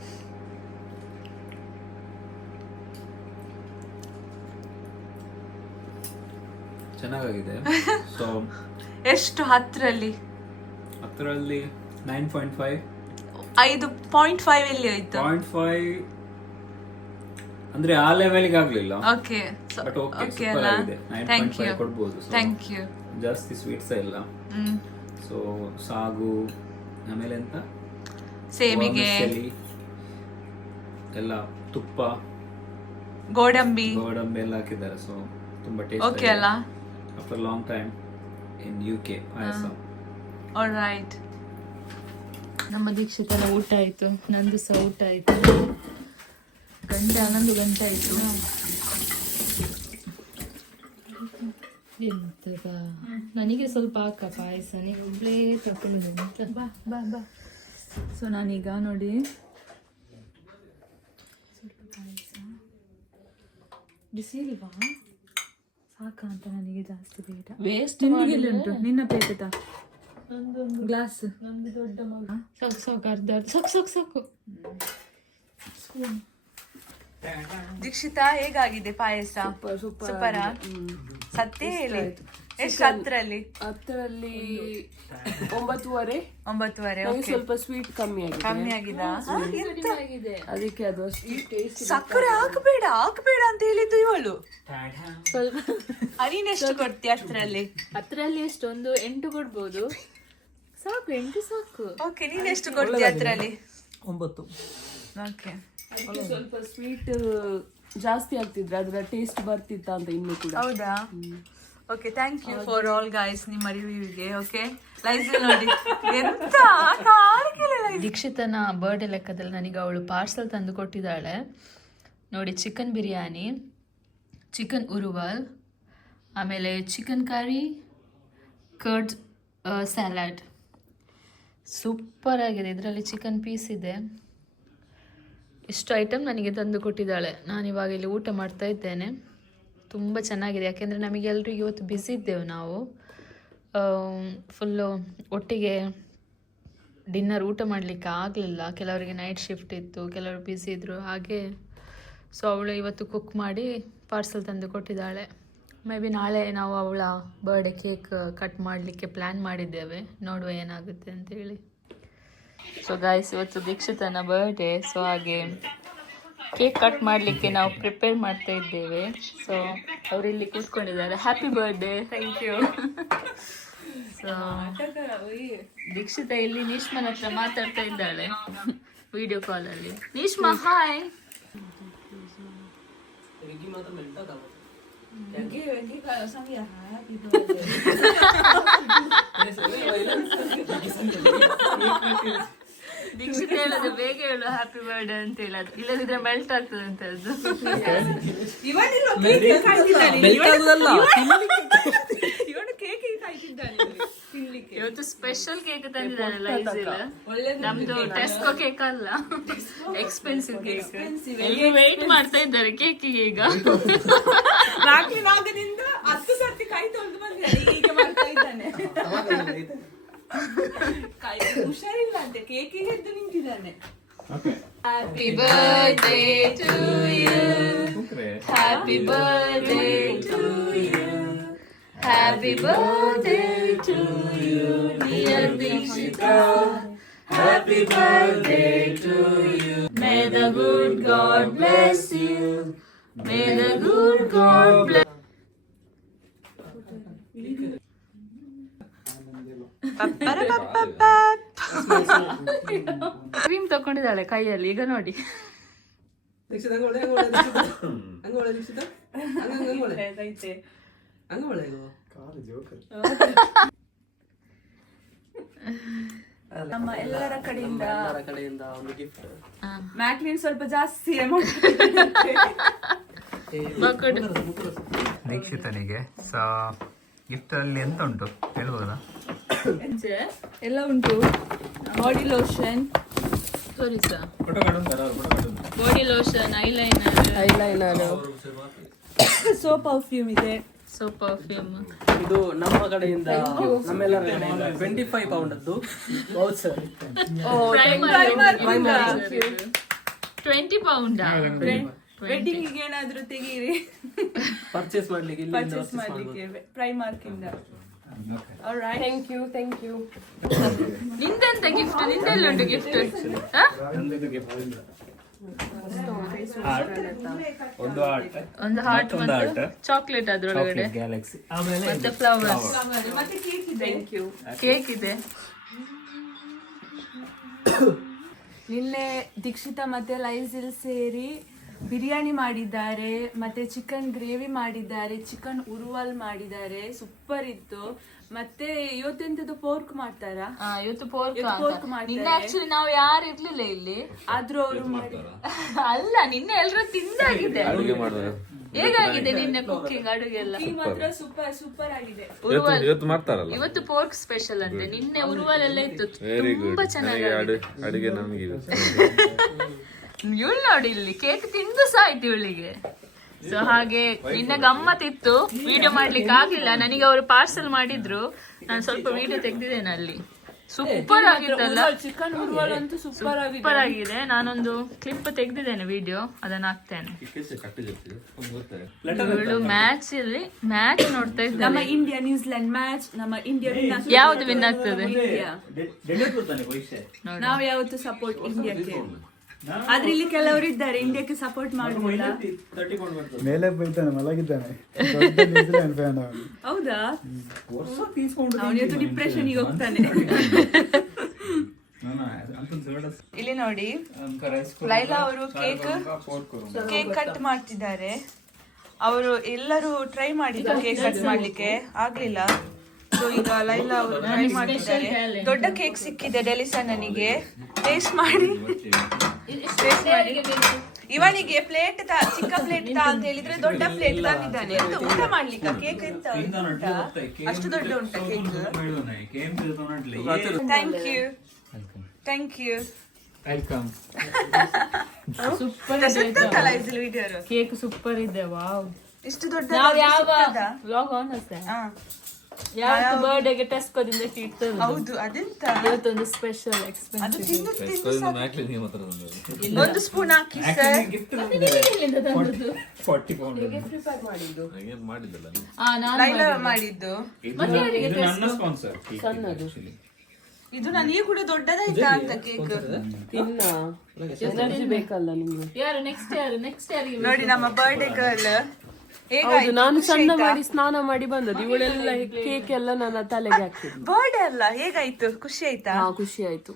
ಚೆನ್ನಾಗಿದೆ. ಸೊ ಎಷ್ಟು? 10ರಲ್ಲಿ 9.5. 5.5 ಎಲ್ಲಿ ಆಯ್ತು? 0.5 ಅಂದ್ರೆ ಆ ಲೆವೆಲ್ಗೆ ಆಗ್ಲಿಲ್ಲ. Okay but okay, okay super ಅಲ್ಲ? ಆಗಿದೆ. ಥ್ಯಾಂಕ್ ಯು, 9.5 ಕೊಡ್ಬೋದು. Thank you. ಜಾಸ್ತಿ ಸ್ವೀಟ್ಸ್ ಇಲ್ಲ. ಸೊ ಸಾಗು, ಆಮೇಲೆ ಎಂತ ಸೇಮಿಗೆ, ಎಲ್ಲ ತುಪ್ಪ, ಗೋಡಂಬಿ ಎಲ್ಲ ಹಾಕಿದ್ದಾರೆ. ಸೊ ತುಂಬಾ ಟೇಸ್ಟ್ ಓಕೆ ಅಲ್ಲ? After long time in UK payasa. All right. ನಮ್ಮ ದೀಕ್ಷಿತನ ಊಟ ಆಯ್ತು, ನಂದು ಸಹ ಊಟ ಆಯ್ತು. 11 ಗಂಟೆ ಆಯ್ತು. ಎಂತದ, ನನಗೆ ಸ್ವಲ್ಪ ಹಾಕ ಪಾಯಸ, ನೀವು ಒಬ್ಳೇ ತಕೊಂಡು ಬಾ ಬಾ ಬಾ. ಸೊ ನಾನೀಗ ನೋಡಿ ಸ್ವಲ್ಪ ಪಾಯಸ ಬಿಸಿ ಇಲ್ವಾ? ಸಾಕ ಅಂತ ನನಗೆ, ಜಾಸ್ತಿ ಬೇಡ. ವೇಸ್ಟ್ ನಿನಗೆಲ್ಲಿ ಉಂಟು? ನಿನ್ನ ಪೇಟದ ಗ್ಲಾಸ್? ನಮ್ದು ದೊಡ್ಡ ಮಗ. ಸಾಕು ಸಾಕು, ಅರ್ಧ ಸಾಕು ಸಾಕು. ದೀಕ್ಷಿತಾ ಹೇಗಾಗಿದೆ ಪಾಯಸ? ಸೂಪರ್. ಸತ್ಯ ಹೇಳಿ, ಎಷ್ಟು? 10ರಲ್ಲಿ 9:30. 9:30. ಸ್ವಲ್ಪ ಸ್ವೀಟ್ ಕಮ್ಮಿ ಆಗಿದಾ? ಅದಕ್ಕೆ ಅದು ಅಷ್ಟು ಟೇಸ್ಟ್. ಸಕ್ಕರೆ ಹಾಕಬೇಡ ಅಂತ ಹೇಳಿದ್ದು ಇವಳು. ನೀನೆಷ್ಟು ಕೊಡ್ತೀಯ 10ರಲ್ಲಿ? 10ರಲ್ಲಿ ಎಷ್ಟು? ಒಂದು 8 ಕೊಡ್ಬೋದು. ಸಾಕು, 8 ಸಾಕು. ಓಕೆ, ನೀನೆಷ್ಟು ಕೊಡ್ತೀಯ 10ರಲ್ಲಿ? 9. ಓಕೆ. ಅದಕ್ಕೆ ಸ್ವಲ್ಪ ಸ್ವೀಟ್ ಜಾಸ್ತಿ ಆಗ್ತಿದ್ರೆ ಅದರ ಟೇಸ್ಟ್ ಬರ್ತಿತ್ತ ಅಂತ ಇನ್ನು ಕೂಡ. ಹೌದಾ? Okay, thank you for all guys ನಿಮ್ಮ ರಿವ್ಯೂಗೆ. ಓಕೆ, ಲೈಸಲ್ ನೋಡಿ ಎಂತ ದೀಕ್ಷಿತನ ಬರ್ಡೇ ಲೆಕ್ಕದಲ್ಲಿ ನನಗೆ ಅವಳು ಪಾರ್ಸಲ್ ತಂದು ಕೊಟ್ಟಿದ್ದಾಳೆ ನೋಡಿ. ಚಿಕನ್ ಬಿರಿಯಾನಿ, ಚಿಕನ್ ಉರುವಲ್, ಆಮೇಲೆ chicken curry, curd salad. Super ಆಗಿದೆ. ಇದರಲ್ಲಿ ಚಿಕನ್ ಪೀಸ್ ಇದೆ. ಇಷ್ಟು ಐಟಮ್ ನನಗೆ ತಂದು ಕೊಟ್ಟಿದ್ದಾಳೆ. ನಾನಿವಾಗ ಇಲ್ಲಿ ಊಟ ಮಾಡ್ತಾ ಇದ್ದೇನೆ. ತುಂಬ ಚೆನ್ನಾಗಿದೆ, ಯಾಕೆಂದರೆ ನಮಗೆ ಎಲ್ರಿಗೂ ಇವತ್ತು ಬ್ಯುಸಿ ಇದ್ದೆವು ನಾವು. ಫುಲ್ಲು ಒಟ್ಟಿಗೆ ಡಿನ್ನರ್ ಊಟ ಮಾಡಲಿಕ್ಕೆ ಆಗಲಿಲ್ಲ. ಕೆಲವರಿಗೆ ನೈಟ್ ಶಿಫ್ಟ್ ಇತ್ತು, ಕೆಲವರು ಬ್ಯುಸಿ ಇದ್ದರು ಹಾಗೆ. ಸೊ ಅವಳು ಇವತ್ತು ಕುಕ್ ಮಾಡಿ ಪಾರ್ಸಲ್ ತಂದು ಕೊಟ್ಟಿದ್ದಾಳೆ. ಮೇ ಬಿ ನಾಳೆ ನಾವು ಅವಳ ಬರ್ಡೇ ಕೇಕ್ ಕಟ್ ಮಾಡಲಿಕ್ಕೆ ಪ್ಲ್ಯಾನ್ ಮಾಡಿದ್ದೇವೆ, ನೋಡುವ ಏನಾಗುತ್ತೆ ಅಂತೇಳಿ. ಸೊ ಗಾಯ್ಸ್, ಇವತ್ತು ದೀಕ್ಷಿತನ ಬರ್ಡೇ. ಸೊ ಹಾಗೆ ಕೇಕ್ ಕಟ್ ಮಾಡಲಿಕ್ಕೆ ನಾವು ಪ್ರಿಪೇರ್ ಮಾಡ್ತಾ ಇದ್ದೇವೆ. ಸೊ ಅವರಿಲ್ಲಿ ಕೂತ್ಕೊಂಡಿದ್ದಾರೆ. Happy birthday. Thank you. So Dikshita ಇಲ್ಲಿ ನೀಶ್ಮನ ಹತ್ರ ಮಾತಾಡ್ತಾ ಇದ್ದಾಳೆ ವಿಡಿಯೋ ಕಾಲಲ್ಲಿ. ನೀಶ್ಮಾ ಹಾಯ್. ದೀಕ್ಷಿತ ಹೇಳೋದು ಬೇಗ ಹೇಳು ಹ್ಯಾಪಿ ಬರ್ಡೇ ಅಂತ ಹೇಳೋದು, ಇಲ್ಲದಿದ್ರೆ ಮೆಲ್ಟ್ ಆಗ್ತದೆ ಅಂತ ಅದು. ಇವತ್ತು ಸ್ಪೆಷಲ್ ಕೇಕ್ ತಂದಿದ್ದಾನೆ ಲೈಸಿಲ್. ನಮ್ದು ಟೆಸ್ಕೋ ಕೇಕ್ ಅಲ್ಲ, ಎಕ್ಸ್ಪೆನ್ಸಿವ್ ಕೇಕ್. ಎಲ್ಲರೂ ವೇಟ್ ಮಾಡ್ತಾ ಇದ್ದಾರೆ ಕೇಕಿಗೆ. ಈಗ ರಾತ್ರಿ ನಾಗದಿಂದ 10 ಸರ್ತಿ ಕೈ ತೊಳೆದು ಬಂದಿದ್ದಾನೆ, ಈಗ ಮಾಡ್ತಾ ಇದ್ದಾನೆ. ಹುಷಾರಿಲ್ಲ ಅಂತೆ, ಕೇಕಿಗೆ ಎದ್ದು ನಿಂತಿದ್ದಾನೆ. Happy birthday to you, happy birthday to you, Happy birthday to you, dear Dikshita. Happy birthday to you. May the good God bless you. May the good God bless. Cream ತಕೊಂಡಿದ್ದಾಳೆ ಕೈಯಲ್ಲಿ ಈಗ ನೋಡಿ. ದೀಕ್ಷಿತ ಹಂಗೊಳೆ ದೀಕ್ಷಿತ ಹಂಗೊಳೆ ನಮ್ಮ ಎಲ್ಲರ ಕಡೆಯಿಂದ ಒಂದು ಗಿಫ್ಟ್. ಮ್ಯಾಕ್ಲಿನ್ ಸ್ವಲ್ಪ ಜಾಸ್ತಿ ದೀಕ್ಷಿತನಿಗೆ ಸೊ ಗಿಫ್ಟ್ ಅಲ್ಲಿ ಎಂತ ಉಂಟು ಹೇಳ್ಬೋದಾ? ಎಲ್ಲ ಉಂಟು. ಬಾಡಿ ಲೋಷನ್, ಸರಿ sir, body lotion, eyeliner, soap perfume ಇದೆ. Soap perfume. ಇದು ನಮ್ಮ ಕಡೆಯಿಂದ ನಮ್ಮೆಲ್ಲರ ಕಡೆಯಿಂದ 25 ಪೌಂಡ್ ಅದ್ದು ವೌಚರ್. 20 ಪೌಂಡ್ ವೆಡ್ಡಿಂಗ್ ಗೆ ಏನಾದ್ರೂ ತೆಗೀರಿ ಪರ್ಚೇಸ್ ಮಾಡ್ಲಿಕ್ಕೆ ಪರ್ಚೇಸ್ ಮಾಡ್ಲಿಕ್ಕೆ ಪ್ರೈಮಾರ್ಕ್ ಇಂದ. Alright, thank you. ನಿಂದೆಂತ ಗಿಫ್ಟ್? ನಿಂದೆಲ್ಲ ಉಂಟು ಗಿಫ್ಟ್? ಒಂದು ಹಾರ್ಟ್ ಮತ್ತು ಚಾಕ್ಲೇಟ್ ಅದ್ರೊಳಗಡೆ ಮತ್ತೆ ಫ್ಲವರ್ಸ್ ಮತ್ತೆ ಕೇಕ್ ಇದೆ. Thank you. ಕೇಕ್ ಇದೆ. ನಿನ್ನೆ ದೀಕ್ಷಿತಾ ಮತ್ತೆ ಲೈಸಿಲ್ ಸೇರಿ ಬಿರಿಯಾನಿ ಮಾಡಿದ್ದಾರೆ, ಮತ್ತೆ ಚಿಕನ್ ಗ್ರೇವಿ ಮಾಡಿದ್ದಾರೆ, ಚಿಕನ್ ಉರುವಲ್ ಮಾಡಿದ್ದಾರೆ, ಸೂಪರ್ ಇತ್ತು. ಮತ್ತೆ ಇವತ್ತೆಂತದ್ದು ಪೋರ್ಕ್ ಮಾಡ್ತಾರಾ? ಇವತ್ತು ಪೋರ್ಕ್ ಮಾಡ್ತಾರೆ. ನಿನ್ನೆ ಆಕ್ಚುಲಿ ನಾವು ಯಾರು ಇರ್ಲಿಲ್ಲ ಇಲ್ಲಿ, ಆದ್ರೂ ಅವರು ಅಲ್ಲ ನಿನ್ನೆ ಎಲ್ರು ತಿಂದಾಗಿದೆ. ಹೇಗಾಗಿದೆ ನಿನ್ನೆ ಕುಕಿಂಗ್ ಅಡುಗೆ ಎಲ್ಲ? ಮಾತ್ರ ಸೂಪರ್ ಆಗಿದೆ. ಇವತ್ತು ಪೋರ್ಕ್ ಸ್ಪೆಷಲ್ ಅಂತೆ. ನಿನ್ನೆ ಉರುವಲ್ ಎಲ್ಲ ಇತ್ತು, ತುಂಬಾ ಚೆನ್ನಾಗಿ ಅಡಿಗೆ ನಮಗೆ ಇವಳು ನೋಡಿ ಇಲ್ಲಿ ಕೇಕ್ ತಿಂದು ಸಹ ಆಯ್ತು ಇವಳಿಗೆ. ಸೊ ಹಾಗೆ ನಿನ್ನೆ ಗಮ್ಮತ್ತಿತ್ತು, ವಿಡಿಯೋ ಮಾಡ್ಲಿಕ್ಕೆ ಆಗ್ಲಿಲ್ಲ ನನಗೆ. ಅವರು ಪಾರ್ಸಲ್ ಮಾಡಿದ್ರು, ನಾನು ಸ್ವಲ್ಪ ವಿಡಿಯೋ ತೆಗ್ದಿದ್ದೇನೆ ಅಲ್ಲಿ. ಸೂಪರ್ ಆಗಿತ್ತಲ್ಲ, ಚಿಕನ್ ಉರುವಲ್ ಅಂತೂ ಸೂಪರ್ ಆಗಿದೆ. ನಾನೊಂದು ಕ್ಲಿಪ್ ತೆಗ್ದಿದ್ದೇನೆ ವಿಡಿಯೋ, ಅದನ್ನ ಹಾಕ್ತೇನೆ. ಇವಳು ಮ್ಯಾಚ್ ನೋಡ್ತಾ ಇದ್ದಾರೆ. ನಮ್ಮ ಇಂಡಿಯಾ ನ್ಯೂಜಿಲೆಂಡ್ ಮ್ಯಾಚ್, ನಮ್ಮ ಇಂಡಿಯಾ ಯಾವ್ದು ವಿನ್ ಆಗ್ತದೆ? ನಾವು ಯಾವತ್ತು ಸಪೋರ್ಟ್ ಇಂಡಿಯಾಕ್ಕೆ. ಆದ್ರೆ ಇಲ್ಲಿ ಕೆಲವರು ಇದ್ದಾರೆ ಇಂಡಿಯಾಕ್ಕೆ ಸಪೋರ್ಟ್ ಮಾಡುದಿಲ್ಲ. ಮೇಲೆ ಬೈತಾನೆ, ಮಲಗಿದ್ದಾನೆ. ದೊಡ್ಡ ನ್ಯೂಜಿಲೆಂಡ್ ಫ್ಯಾನ್ ಅವನು. ಹೌದಾ? ಅವನಿವತ್ತು ಡಿಪ್ರೆಷನ್ಗೆ ಹೋಗ್ತಾನೆ. ಇಲ್ಲಿ ನೋಡಿ, ಲೈಲಾ ಅವರು ಕೇಕ್ ಕಟ್ ಮಾಡ್ತಿದ್ದಾರೆ. ಅವರು ಎಲ್ಲರೂ ಟ್ರೈ ಮಾಡಿದ್ರು ಕೇಕ್ ಕಟ್ ಮಾಡ್ಲಿಕ್ಕೆ, ಆಗ್ಲಿಲ್ಲ. ಸೊ ಈಗ ಲೈಲಾ ಅವರು ಟ್ರೈ ಮಾಡಿದ್ದಾರೆ. ದೊಡ್ಡ ಕೇಕ್ ಸಿಕ್ಕಿದೆ ಡೆಲಿಸನ್ ನನಗೆ. ಟೇಸ್ಟ್ ಮಾಡಿ. ಇವನಿಗೆ ಪ್ಲೇಟ್ ಚಿಕ್ಕ ಪ್ಲೇಟ್ ಅಂತ ಹೇಳಿದ್ರೆ ದೊಡ್ಡ ಪ್ಲೇಟ್ ತಂದಿದ್ದಾನೆ. ಊಟ ಮಾಡ್ಲಿಕ್ಕೆ ಕೇಕ್ ಎಂತ ಉಂಟಾ? ಅಷ್ಟು ದೊಡ್ಡ ಉಂಟಾ cake? Thank you. Super cake, super ಇದೆ. ವಾವ್, ಇಷ್ಟು ದೊಡ್ಡ ವ್ಲಾಗ್ ಆನ್ ಅಷ್ಟೇ. ಯಾವತ್ತು ಬರ್ಡೇಗೆ ಟೆಸ್ಕೋದಿಂದ ಇರ್ತದೆ. ಹೌದು, ಅದೆಂತ ಇವತ್ತೊಂದು ಸ್ಪೆಷಲ್ ಎಕ್ಸ್ಪೆನ್ಸಿವ್. ಒಂದು ಸ್ಪೂನ್ ಹಾಕಿ ಸರ್. ಲೈಲಾ ಮಾಡಿದ್ದು. ಇದು ನನಗೆ ಕೂಡ ದೊಡ್ಡದಾಯ್ತಾ ಅಂತ ಕೇಕ್. ಎನರ್ಜಿ ಬೇಕಲ್ಲ ನಿಮ್ಗೆ. ಯಾರು ನೆಕ್ಸ್ಟ್ ಯಾರಿಗೆ ನೋಡಿ ನಮ್ಮ ಬರ್ಡೇ ಗರ್ಲ್. ಹೌದು, ನಾನು ಸಣ್ಣ ಮಾಡಿ ಸ್ನಾನ ಮಾಡಿ ಬಂದದ್ದು. ಇವಳೆಲ್ಲ ಕೇಕ್ ಎಲ್ಲ ನನ್ನ ತಲೆಗೆ ಹಾಕಿದ್ರು. ಬರ್ಡೇ ಅಲ್ಲ, ಹೇಗಾಯ್ತು? ಖುಷಿ ಆಯ್ತಾ? ಖುಷಿ ಆಯ್ತು.